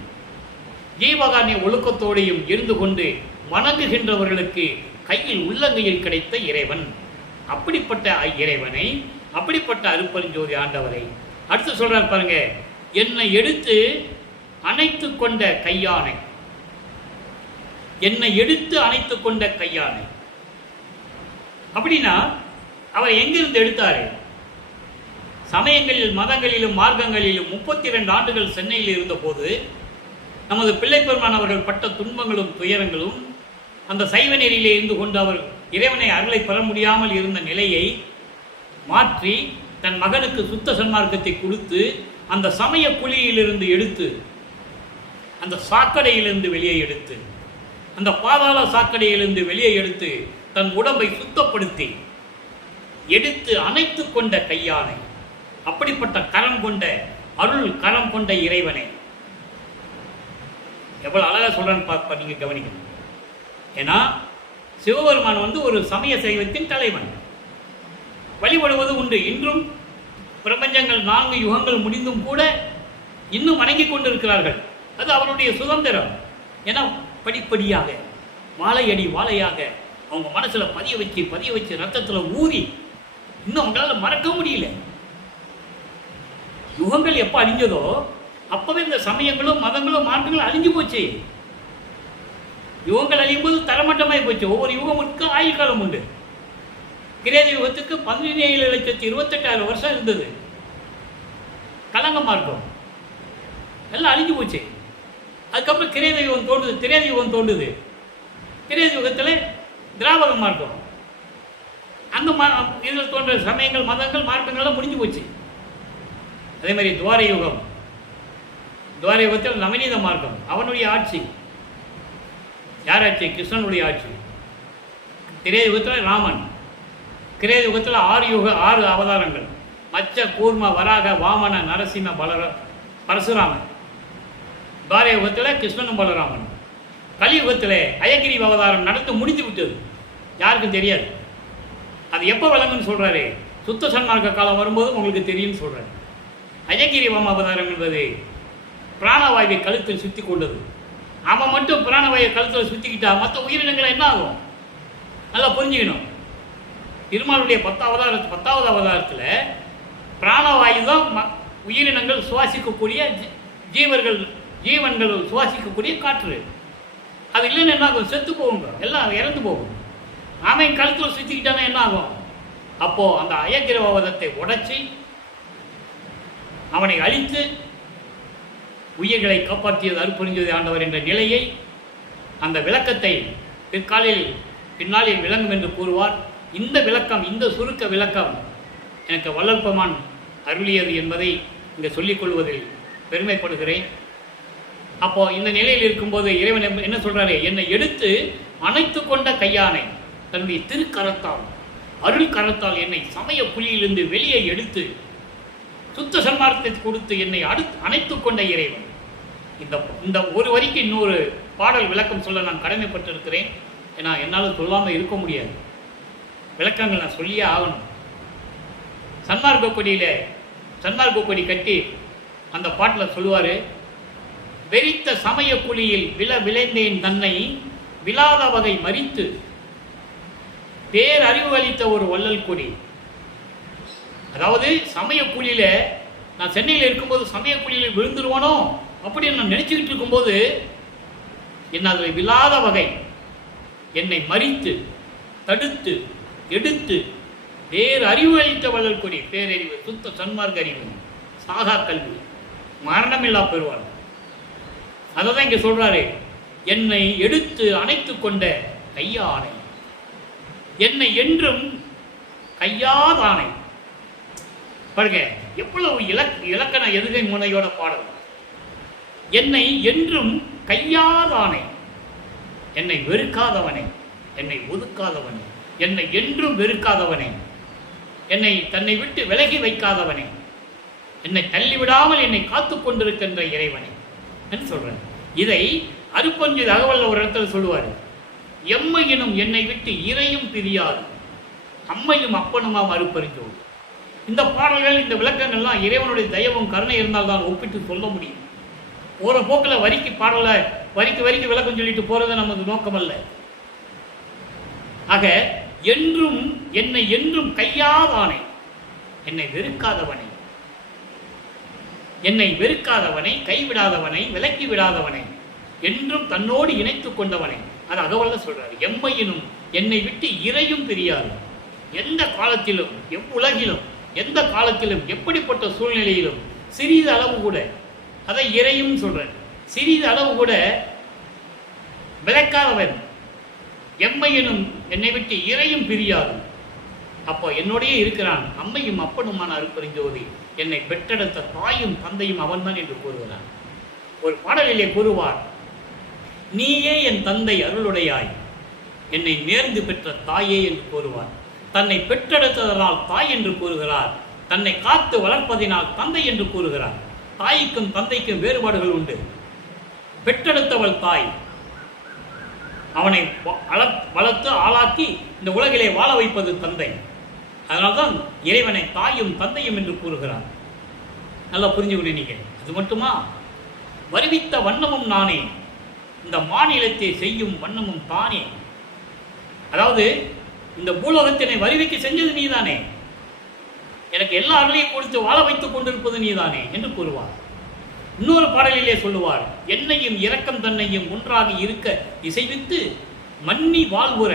ஜீவகாரணிய ஒழுக்கத்தோடையும் இருந்து கொண்டு வணங்குகின்றவர்களுக்கு கையில் உள்ளங்கையில் கிடைத்த இறைவன். அப்படிப்பட்ட இறைவனை, அப்படிப்பட்ட அருப்பெருஞ்சோதி ஆண்டவரை அடுத்து சொல்றார் பாருங்க, என்னை எடுத்து அணைத்து கொண்ட கையானை. என்னை எடுத்து அணைத்து கொண்ட கையானை அப்படின்னா அவர் எங்கிருந்து எடுத்தாரு? சமயங்களில், மதங்களிலும், மார்க்கங்களிலும் 32 ஆண்டுகள் சென்னையில் இருந்தபோது நமது பிள்ளைப்பெருமான் அவர்கள் பட்ட துன்பங்களும் துயரங்களும், அந்த சைவ நெறியிலே இருந்து கொண்டு அவர் இறைவனை அருளை பெற முடியாமல் இருந்த நிலையை மாற்றி தன் மகனுக்கு சுத்த சன்மார்க்கத்தை கொடுத்து அந்த சமய குழியிலிருந்து எடுத்து, அந்த சாக்கடையிலிருந்து வெளியே எடுத்து, அந்த பாதாள சாக்கடையிலிருந்து வெளியே எடுத்து தன் உடம்பை சுத்தப்படுத்தி எடுத்து அணைத்து கொண்ட கையானை. அப்படிப்பட்ட கரம் கொண்ட, அருள் கரம் கொண்ட இறைவனை எவ்வளவு அழகா சொல்றேன்னு பார்ப்ப நீங்க கவனிக்கணும். ஏன்னா சிவபெருமான் ஒரு சமய சைவத்தின் தலைவன், வழிபடுவது உண்டு. இன்றும் பிரபஞ்சங்கள் 4 யுகங்கள் முடிந்தும் கூட இன்னும் வணங்கிக் கொண்டிருக்கிறார்கள். அது அவருடைய சுதந்திரம். ஏன்னா படிப்படியாக, வாழையடி வாழையாக அவங்க மனசுல பதிய வச்சு ரத்தத்துல ஊறி இன்னும் அவங்களால மறக்க முடியல. யுகங்கள் எப்ப அழிஞ்சதோ அப்பவே இந்த சமயங்களும் மதங்களும் மாற்றங்களும் அழிஞ்சு போச்சு. யுகங்கள் அழியும் போது தரமட்டமாகி போச்சு. ஒவ்வொரு யுகமுக்கு ஆயுள் காலம் உண்டு. கிரேத யுகத்துக்கு 17,28,000 வருஷம் இருந்தது. கலங்க மார்க்கம் எல்லாம் அழிஞ்சு போச்சு. அதுக்கப்புறம் கிரேத யுகம் தோன்றுது, திரேத யுகம் தோன்றுது. திரேத யுகத்தில் திராவக மார்க்கம், அந்த இதில் தோன்ற சமயங்கள், மதங்கள், மார்க்கங்கள்லாம் முடிஞ்சு போச்சு. அதே மாதிரி துவார யுகம், துவார யுகத்தில் நவநீத மார்க்கம், அவனுடைய ஆட்சி. யார் ஆட்சி? கிருஷ்ணனுடைய ஆட்சி. திரேத யுகத்தில் ராமன். கிரேத யுகத்தில் 6 அவதாரங்கள்: மச்ச, கூர்ம, வராக, வாமன, நரசிம்ம, பரசுராமன். துவார யுகத்தில் கிருஷ்ணனும் பலராமன். கலியுகத்தில் அயகிரி அவதாரம் நடந்து முடிஞ்சு விட்டது, யாருக்கும் தெரியாது. அது எப்போ விளங்குன்னு சொல்றாரு? சுத்த சன்மார்க்க காலம் வரும்போது உங்களுக்கு தெரியும்னு சொல்றாரு. அயகிரி அவதாரம் என்பது பிராணவாயுவை கழுத்தில் சுத்தி கொண்டது. அவன் மட்டும் பிராணவாயை கழுத்தில் சுத்திக்கிட்டா மற்ற உயிரினங்கள் என்ன ஆகும்? நல்லா புரிஞ்சுக்கணும். திருமாலுடைய 10வது அவதாரத்தில் பிராணவாயு தான் உயிரினங்கள் சுவாசிக்கக்கூடிய ஜீவன்கள் சுவாசிக்கக்கூடிய காற்று. அது இல்லைன்னு என்ன ஆகும்? செத்து போகுங்க, எல்லாம் இறந்து போகும். அவன் கழுத்தில் சுத்திக்கிட்டானா என்ன ஆகும்? அப்போ அந்த அயகிரவாதத்தை உடைச்சி அவனை அழித்து உயிர்களை காப்பாற்றியது அருட்புரிஞ்சது ஆண்டவர் என்ற நிலையை, அந்த விளக்கத்தை பின்னாளில் விளங்கும் என்று கூறுவார். இந்த விளக்கம், இந்த சுருக்க விளக்கம் எனக்கு வள்ளற்பெருமான் அருளியது என்பதை இங்கே சொல்லிக் கொள்வதில் பெருமைப்படுகிறேன். அப்போ இந்த நிலையில் இருக்கும்போது இறைவன் என்ன சொல்றாரு? என்னை எடுத்து அணைத்து கொண்ட கையானை, தன்னுடைய திருக்கரத்தால், அருள் கரத்தால் என்னை சமய புலியிலிருந்து வெளியே எடுத்து சுத்த சன்மார்க்கத்தை கொடுத்து என்னை அணைத்து கொண்ட இறைவன். இந்த ஒரு வரிக்கு இன்னொரு பாடல் விளக்கம் சொல்ல நான் கடமைப்பட்டிருக்கிறேன். ஏன்னா என்னால் சொல்லாமல் இருக்க முடியாது. விளக்கங்கள் நான் சொல்லியே ஆகணும். சன்மார்க்க கொடி கட்டி அந்த பாட்டில் சொல்லுவார், வெறித்த சமய குழியில் விளைந்தேன் தன்னை விழாத வகை மறித்து பேரறிவு அளித்த ஒரு வள்ளல் கொடி. அதாவது சமய குழியில, நான் சென்னையில் இருக்கும்போது சமய குழியில் விழுந்துருவானோ அப்படின்னு நான் நினைச்சுக்கிட்டு இருக்கும்போது என்ன அதில் விழாத வகை என்னை மறித்து தடுத்து எடுத்து பேரறிவு அளித்த வள்ளல் கொடி. பேரறிவு, சுத்த சன்மார்க்க அறிவு, சாகா கல்வி, மரணமில்லா பெறுவார். அதை தான் இங்கே சொல்றாரு, என்னை எடுத்து அணைத்து கொண்ட கையானை, என்னை என்றும் கையாதானை. பாருங்க எவ்வளவு இலக்கண எதுகை முனையோட பாடல். என்னை என்றும் கையாதானை, என்னை வெறுக்காதவனே, என்னை ஒதுக்காதவனே, என்னை என்றும் வெறுக்காதவனே, என்னை தன்னை விட்டு விலகி வைக்காதவனே, என்னை தள்ளிவிடாமல் என்னை காத்து கொண்டிருக்கின்ற இறைவனே என்று சொல்றேன். இதை அருப்பஞ்சு தகவல் ஒரு இடத்துல சொல்லுவார், எம்மையினும் என்னை விட்டு இறையும் பிரியாது, அம்மையும் அப்பனுமாம் அருப்பறிஞ்சோடு. இந்த பாடல்கள், இந்த விளக்கங்கள்லாம் இறைவனுடைய தயவும் கருணை இருந்தால்தான் ஒப்பிட்டு சொல்ல முடியும். போகிற போக்கில் வரிக்கு விளக்கம் சொல்லிட்டு போறது நமது நோக்கம் அல்ல. ஆக என்னை என்றும் கையாதானே, என்னை வெறுக்காதவனே, என்னை வெறுக்காதவனை, கைவிடாதவனை, விலக்கி விடாதவனை, என்றும் தன்னோடு இணைத்துக் கொண்டவனை. அது அகவல்ல சொல்றாரு. எம்மையினும் என்னை விட்டு இறையும் பிரியாது. எந்த காலத்திலும், எவ்வுலகிலும், எந்த காலத்திலும், எப்படிப்பட்ட சூழ்நிலையிலும் சிறிது அளவு கூட, அதை இறையும் சொல்றார், சிறிது அளவு கூட விளக்காதவன். எம்மையினும் என்னை விட்டு இறையும் பிரியாது. அப்போ என்னோடையே இருக்கிறான். அம்மையும் அப்பனுமான அருட்பெருஞ்சோதி, என்னை பெற்றெடுத்த தாயும் தந்தையும் அவன்தான் என்று கூறுகிறான். ஒரு பாடலிலே கூறுவார், நீயே என் தந்தை அருளுடையாய், என்னை நேர்ந்து பெற்ற தாயே என்று கூறுவார். தன்னை பெற்றெடுத்ததனால் தாய் என்று கூறுகிறார். தன்னை காத்து வளர்ப்பதினால் தந்தை என்று கூறுகிறார். தாய்க்கும் தந்தைக்கும் வேறுபாடுகள் உண்டு. பெற்றெடுத்தவள் தாய், அவனை வளர்த்து ஆளாக்கி இந்த உலகிலே வாழ வைப்பது தந்தை. அதனால்தான் இறைவனை தாயும் தந்தையும் என்று கூறுகிறார். நல்லா புரிஞ்சுக்கணும் நீங்க. அது மட்டுமா, வருவித்த வண்ணமும் நானே, இந்த மாநிலத்தை செய்யும் வண்ணமும் தானே. அதாவது இந்த பூலோகத்தினை வருவிக்க செஞ்சது நீதானே, எனக்கு எல்லா அருளையும் கொடுத்து வாழ வைத்துக் கொண்டிருப்பது நீதானே என்று கூறுவார். இன்னொரு பாடலிலே சொல்லுவார், என்னையும் இரக்கம் தன்னையும் ஒன்றாக இருக்க இசைவித்து மன்னி வாழ்வுற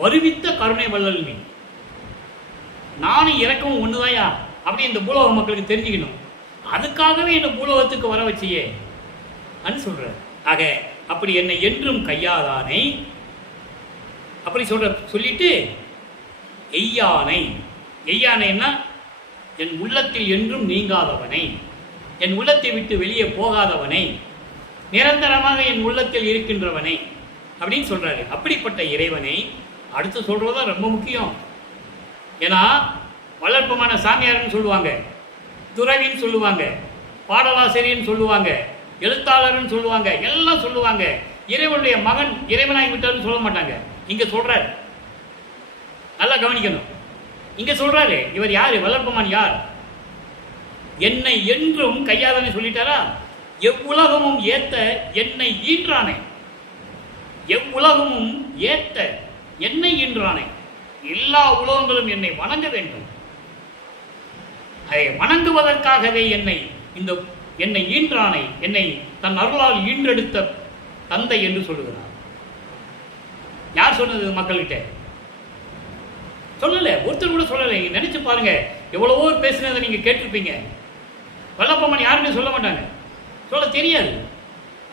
வருவித்த கருணை வள்ளல் நீ. நானும் இறக்கமும் ஒண்ணுதாயா அப்படி இந்த பூலோக மக்களுக்கு தெரிஞ்சுக்கணும். அதுக்காகவே இந்த பூலோகத்துக்கு வர வச்சியே அன்னு சொல்ற. ஆக அப்படி என்னை என்றும் கையாதானை அப்படி சொல்லிட்டு எய்யானை. எய்யானைன்னா என் உள்ளத்தில் என்றும் நீங்காதவனை, என் உள்ளத்தை விட்டு வெளியே போகாதவனை, நிரந்தரமாக என் உள்ளத்தில் இருக்கின்றவனை அப்படின்னு சொல்றாரு. அப்படிப்பட்ட இறைவனை அடுத்து சொல்றதுதான் ரொம்ப முக்கியம். ஏன்னா வளர்ப்பமான சாமியார்னு சொல்லுவாங்க, துறவின்னு சொல்லுவாங்க, பாடலாசிரியன்னு சொல்லுவாங்க, எழுத்தாளர்னு சொல்லுவாங்க, எல்லாம் சொல்லுவாங்க. இறைவனுடைய மகன் இறைவனாகி விட்டார்னு சொல்ல மாட்டாங்க. இங்க சொல்றாரு, நல்லா கவனிக்கணும். இங்க சொல்றாரு, இவர் யாரு? வளர்ப்பமான் யார்? என்னை என்றும் கையாதனை சொல்லிட்டாரா? எவ்வுலகமும் ஏத்த என்னை ஈன்றானே, எவ்வுலகமும் ஏத்த என்னை ஈன்றானே. எல்லா உலகங்களும் என்னை வணங்க வேண்டும். அதை வணங்குவதற்காகவே என்னை ஈன்றானை, என்னை தன் அருளால் ஈன்றெடுத்த தந்தை என்று சொல்லுகிறார். யார் சொன்னது? மக்கள்கிட்ட சொல்லல, ஒருத்தர் கூட சொல்லலை. நினைச்சு பாருங்க, எவ்வளவோ பேசுனதை நீங்க கேட்டிருப்பீங்க. வல்லப்பம்மன் யாருன்னு சொல்ல மாட்டாங்க, சொல்ல தெரியாது.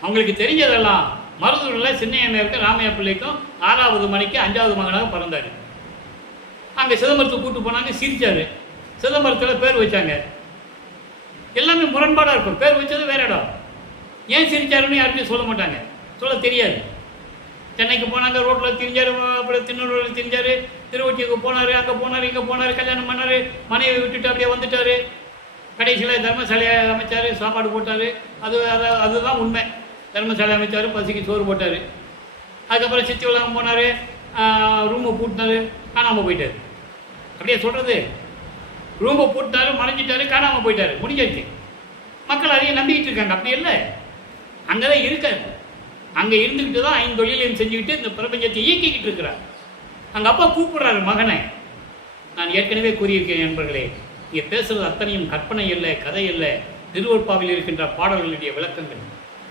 அவங்களுக்கு தெரிஞ்சதெல்லாம் மருதூரில் சின்னையம்மையாருக்கும் ராமையா பிள்ளைக்கும் 6வது மணிக்கு 5வது மகனாக பிறந்தார். அங்கே சிதம்பரத்துக்கு கூட்டு போனாங்க, சிரிச்சாரு. சிதம்பரத்தில் பேர் வச்சாங்க. எல்லாமே முரண்பாடாக இருக்கும். பேர் வச்சது வேற இடம். ஏன் சிரிச்சாருன்னு யாருக்கும் சொல்ல மாட்டாங்க, சொல்ல தெரியாது. சென்னைக்கு போனாங்க, ரோட்டில் திரிஞ்சார், அப்புறம் திருநெல்வேலியில் திரிஞ்சார், திருவொற்றிக்கு போனார், அங்கே போனார், இங்கே போனார், கல்யாணம் பண்ணார், மனைவி விட்டுட்டு அப்படியே வந்துட்டார். கடைசியில் தர்மசாலையை அமைச்சார், சாப்பாடு போட்டார். அதுதான் உண்மை. தர்மசாலை அமைச்சார், பசிக்கு சோறு போட்டார். அதுக்கப்புறம் சித்தி உலகம் போனார், ரூமை பூட்டினார், காணாமல் போயிட்டார். அப்படியே சொல்கிறது, ரூமை பூட்டினார், மறைஞ்சிட்டாரு, காணாமல் போயிட்டார், முடிஞ்சிருச்சு. மக்கள் அதையும் நம்பிக்கிட்டு இருக்காங்க. அப்படி இல்லை, அங்கே தான் இருக்காரு. அங்கே இருந்துக்கிட்டு தான் 5 தொழிலையும் செஞ்சுக்கிட்டு இந்த பிரபஞ்சத்தை இயக்கிக்கிட்டு இருக்கிறார். அங்கே அப்பா கூப்பிடுறாரு மகனை. நான் ஏற்கனவே கூறியிருக்கேன் நண்பர்களே, இங்கே பேசுகிறது அத்தனையும் கற்பனை இல்லை, கதை இல்லை, திருவொற்பாவில் இருக்கின்ற பாடல்களுடைய விளக்கங்கள்.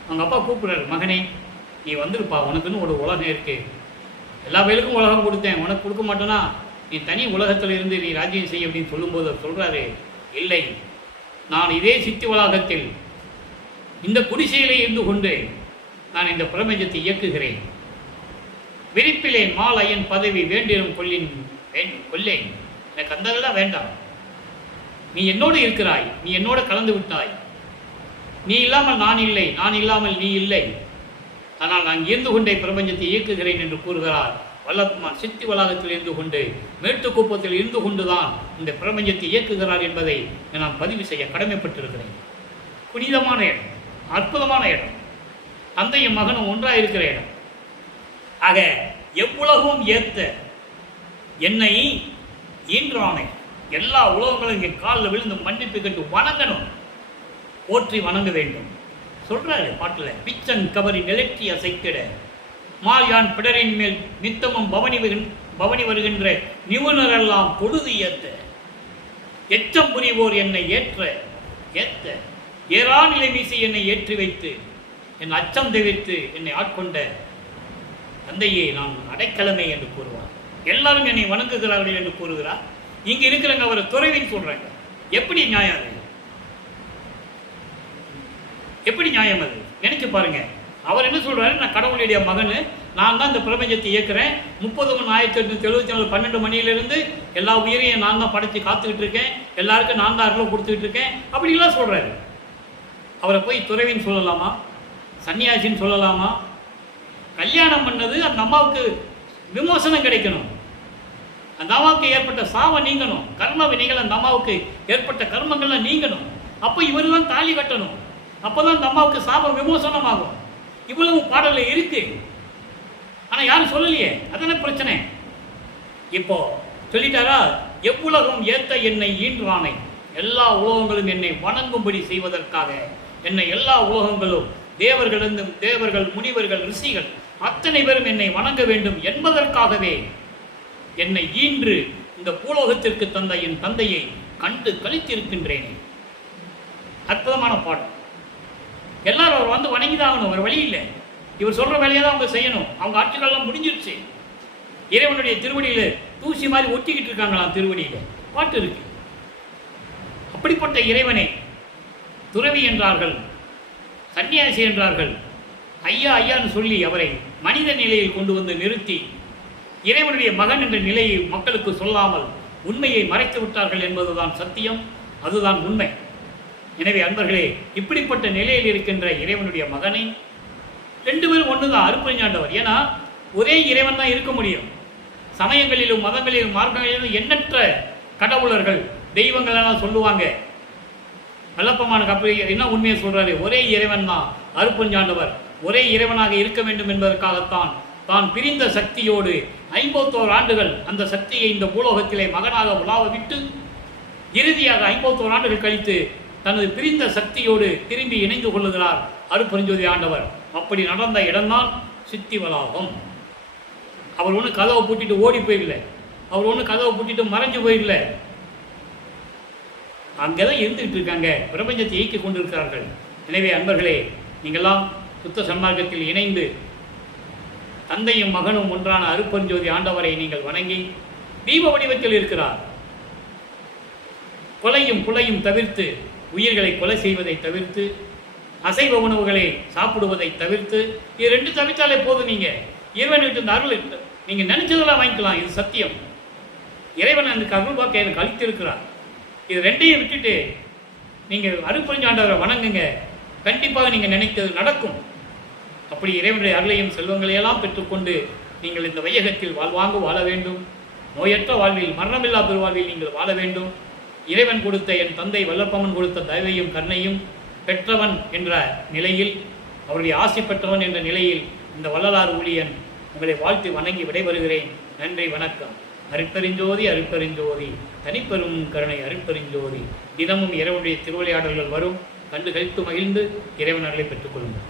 அவங்க அப்பா கூப்பிடுறாரு, மகனே நீ வந்துருப்பா, உனக்குன்னு ஒரு உலகம் இருக்குது. எல்லா வயலுக்கும் உலகம் கொடுத்தேன், உனக்கு கொடுக்க மாட்டேன்னா நீ தனி உலகத்தில் இருந்து நீ ராஜ்யம் செய்ய அப்படின்னு சொல்லும்போது அவர் சொல்கிறாரு, இல்லை, நான் இதே சித்தி வளாகத்தில் இந்த குடிசையிலே இருந்து கொண்டு நான் இந்த பிரபஞ்சத்தை இயக்குகிறேன். விரிப்பிலே மாலையன் பதவி வேண்டியும் கொல்லேன். எனக்கு அந்ததெல்லாம் வேண்டாம். நீ என்னோடு இருக்கிறாய், நீ என்னோடு கலந்து விட்டாய். நீ இல்லாமல் நான் இல்லை, நான் இல்லாமல் நீ இல்லை. ஆனால் நான் இருந்து கொண்டே பிரபஞ்சத்தை இயக்குகிறேன் என்று கூறுகிறார் வல்லப்பமான். சித்தி வளாகத்தில் இருந்து கொண்டு, மேட்டுக்குப்பத்தில் இருந்து கொண்டுதான் இந்த பிரபஞ்சத்தை இயக்குகிறார் என்பதை நான் பதிவு செய்ய கடமைப்பட்டிருக்கிறேன். புனிதமான இடம், அற்புதமான இடம், தந்தையும் மகனும் ஒன்றாக இருக்கிற இடம். ஆக எவ்வுலகும் ஏத்த என்னை ஈன்றானே, எல்லா உலகங்களும் இங்கே காலில் விழுந்து மன்னிப்பு கேட்டு வணங்கணும், போற்றி வணங்க வேண்டும் சொல்றாரு பாட்டில். பிச்சன் கபரி நிலற்றி அசைத்திட மாயான் பிடரின் மேல் நித்தமும் பவனி வருகின்ற நிபுணரெல்லாம் பொழுது ஏத்த எச்சம் புரிவோர் என்னை ஏற்ற ஏறா நிலை வீசி என்னை ஏற்றி வைத்து என் அச்சம் தவிர்த்து என்னை ஆட்கொண்ட தந்தையே நான் அடைக்கலமே என்று கூறுவார். எல்லாரும் என்னை வணங்குகிறார்கள் என்று கூறுகிறார். இங்க இருக்கிறவங்க அவரை துறவின்னு சொல்றாங்க. எப்படி நியாயம் அது? எப்படி நியாயம் அது? நினைச்சு பாருங்க. அவர் என்ன சொல்றாரு, நான் கடவுளுடைய மகனு, நான் தான் இந்த பிரபஞ்சத்தை இயக்குறேன். 30/1/1874 12 மணியிலிருந்து எல்லா உயிரையும் நான் தான் படைச்சு காத்துக்கிட்டு இருக்கேன், எல்லாருக்கும் நான் தான் அருள் கொடுத்துக்கிட்டு இருக்கேன் அப்படிலாம் சொல்றாரு. அவரை போய் துறவின்னு சொல்லலாமா? சன்னியாசின்னு சொல்லலாமா? கல்யாணம் பண்ணது அந்த அம்மாவுக்கு விமோசனம் கிடைக்கணும், அந்த அம்மாவுக்கு ஏற்பட்ட சாவை நீங்கணும், கர்ம வினைகள் அந்த அம்மாவுக்கு ஏற்பட்ட கர்மங்கள்லாம் நீங்கணும். அப்போ இவர் தான் தாலி கட்டணும், அப்போதான் அந்த அம்மாவுக்கு சாப விமோசனம் ஆகும். இவ்வளவு பாடல இருக்கு, ஆனா யாரும் சொல்லலையே. அதான பிரச்சனை. இப்போ சொல்லிட்டாரா, எவ்வுலகம் ஏத்த என்னை ஈன்றானை, எல்லா உலகங்களும் என்னை வணங்கும்படி செய்வதற்காக என்னை எல்லா உலகங்களும் தேவர்களிருந்தும் தேவர்கள், முனிவர்கள், ரிஷிகள் அத்தனை பேரும் என்னை வணங்க வேண்டும் என்பதற்காகவே என்னை ஈன்று இந்த பூலோகத்திற்கு தந்த என் தந்தையை கண்டு கழித்திருக்கின்றேன். அற்புதமான பாடம். எல்லாரும் அவர் வந்து வணங்கிதாகணும், ஒரு வழி இல்லை. இவர் சொல்ற வேலையை தான் அவங்க செய்யணும். அவங்க ஆட்சிகள்லாம் முடிஞ்சிருச்சு. இறைவனுடைய திருவடியில தூசி மாதிரி ஒட்டிக்கிட்டு இருக்காங்களாம். திருவடியில பாட்டு இருக்கு. அப்படிப்பட்ட இறைவனை துறவி என்றார்கள், சன்னியாசி என்றார்கள். ஐயா ஐயான்னு சொல்லி அவரை மனித நிலையில் கொண்டு வந்து நிறுத்தி இறைவனுடைய மகன் என்ற நிலையை மக்களுக்கு சொல்லாமல் உண்மையை மறைத்து விட்டார்கள் என்பதுதான் சத்தியம், அதுதான் உண்மை. எனவே அன்பர்களே, இப்படிப்பட்ட நிலையில் இருக்கின்ற இறைவனுடைய மகனை 2 பேரும் ஒண்ணுதான், அருட்பெருஞ்சாண்டவர். ஏன்னா ஒரே இறைவன் தான் இருக்க முடியும். சமயங்களிலும் மதங்களிலும் மார்க்கங்களிலும் எண்ணற்ற கடவுளர்கள், தெய்வங்கள் எல்லாம் சொல்லுவாங்க. வல்லப்பமான கப்பல் என்ன உண்மையை சொல்றாரு, ஒரே இறைவன் தான் அருட்பெருஞ்சாண்டவர். ஒரே இறைவனாக இருக்க வேண்டும் என்பதற்காகத்தான் தான் பிரிந்த சக்தியோடு 51 ஆண்டுகள் அந்த சக்தியை இந்த பூலோகத்திலே மகனாக உலாவ விட்டு இறுதியாக 51 ஆண்டுகள் கழித்து தனது பிரிந்த சக்தியோடு திரும்பி இணைந்து கொள்ளுகிறார் அருட்பெருஞ்சோதி ஆண்டவர். அப்படி நடந்த இடம்தான் சித்தி வளாகம். அவர் ஒன்று கதவை பூட்டிட்டு ஓடி போயிடல, அவர் ஒன்று கதவை பூட்டிட்டு மறைஞ்சு போயிடல. அங்கேதான் இருந்துகிட்டு இருக்காங்க, பிரபஞ்சத்தை இயக்கி கொண்டிருக்கிறார்கள். எனவே அன்பர்களே, நீங்கள்லாம் சுத்த சன்மார்க்கத்தில் இணைந்து தந்தையும் மகனும் ஒன்றான அருட்பெருஞ்சோதி ஆண்டவரை நீங்கள் வணங்கி, தீப வடிவத்தில் இருக்கிறார். கொலையும் புலையும் தவிர்த்து, உயிர்களை கொலை செய்வதை தவிர்த்து, அசைவ உணவுகளை சாப்பிடுவதை தவிர்த்து, இது 2 தவிர்த்தாலே போதும். நீங்கள் இறைவனுக்கு இந்த அருள் நீங்கள் நினைச்சதெல்லாம் வாங்கிக்கலாம். இது சத்தியம். இறைவன் எனக்கு அருள் வாக்கை எனக்கு அளித்திருக்கிறார். இது 2ஐயும் விட்டுட்டு நீங்கள் அருட்பெருஞ்சாண்டவரை வணங்குங்க, கண்டிப்பாக நீங்கள் நினைத்தது நடக்கும். அப்படி இறைவனுடைய அருளையும் செல்வங்களையெல்லாம் பெற்றுக்கொண்டு நீங்கள் இந்த வையகத்தில் வாழ்வாங்க வாழ வேண்டும். நோயற்ற வாழ்வில், மரணமில்லா பெருவாழ்வில் நீங்கள் வாழ வேண்டும். இறைவன் கொடுத்த, என் தந்தை வல்லப்பமன் கொடுத்த தயவையும் கருணையும் பெற்றவன் என்ற நிலையில், அவருடைய ஆசி பெற்றவன் என்ற நிலையில் இந்த வள்ளலார் ஊழியன் உங்களை வாழ்த்து வணங்கி விடைபெறுகிறேன். நன்றி, வணக்கம். அருட்பெருஞ்சோதி அருட்பெருஞ்சோதி, தனிப்பெரும் கருணை அருட்பெருஞ்சோதி. தினமும் இறைவனுடைய திருவிளையாடல்கள் வரும், கண்டு கழித்து மகிழ்ந்து இறைவன் அருளை பெற்றுக்கொள்ளுங்கள்.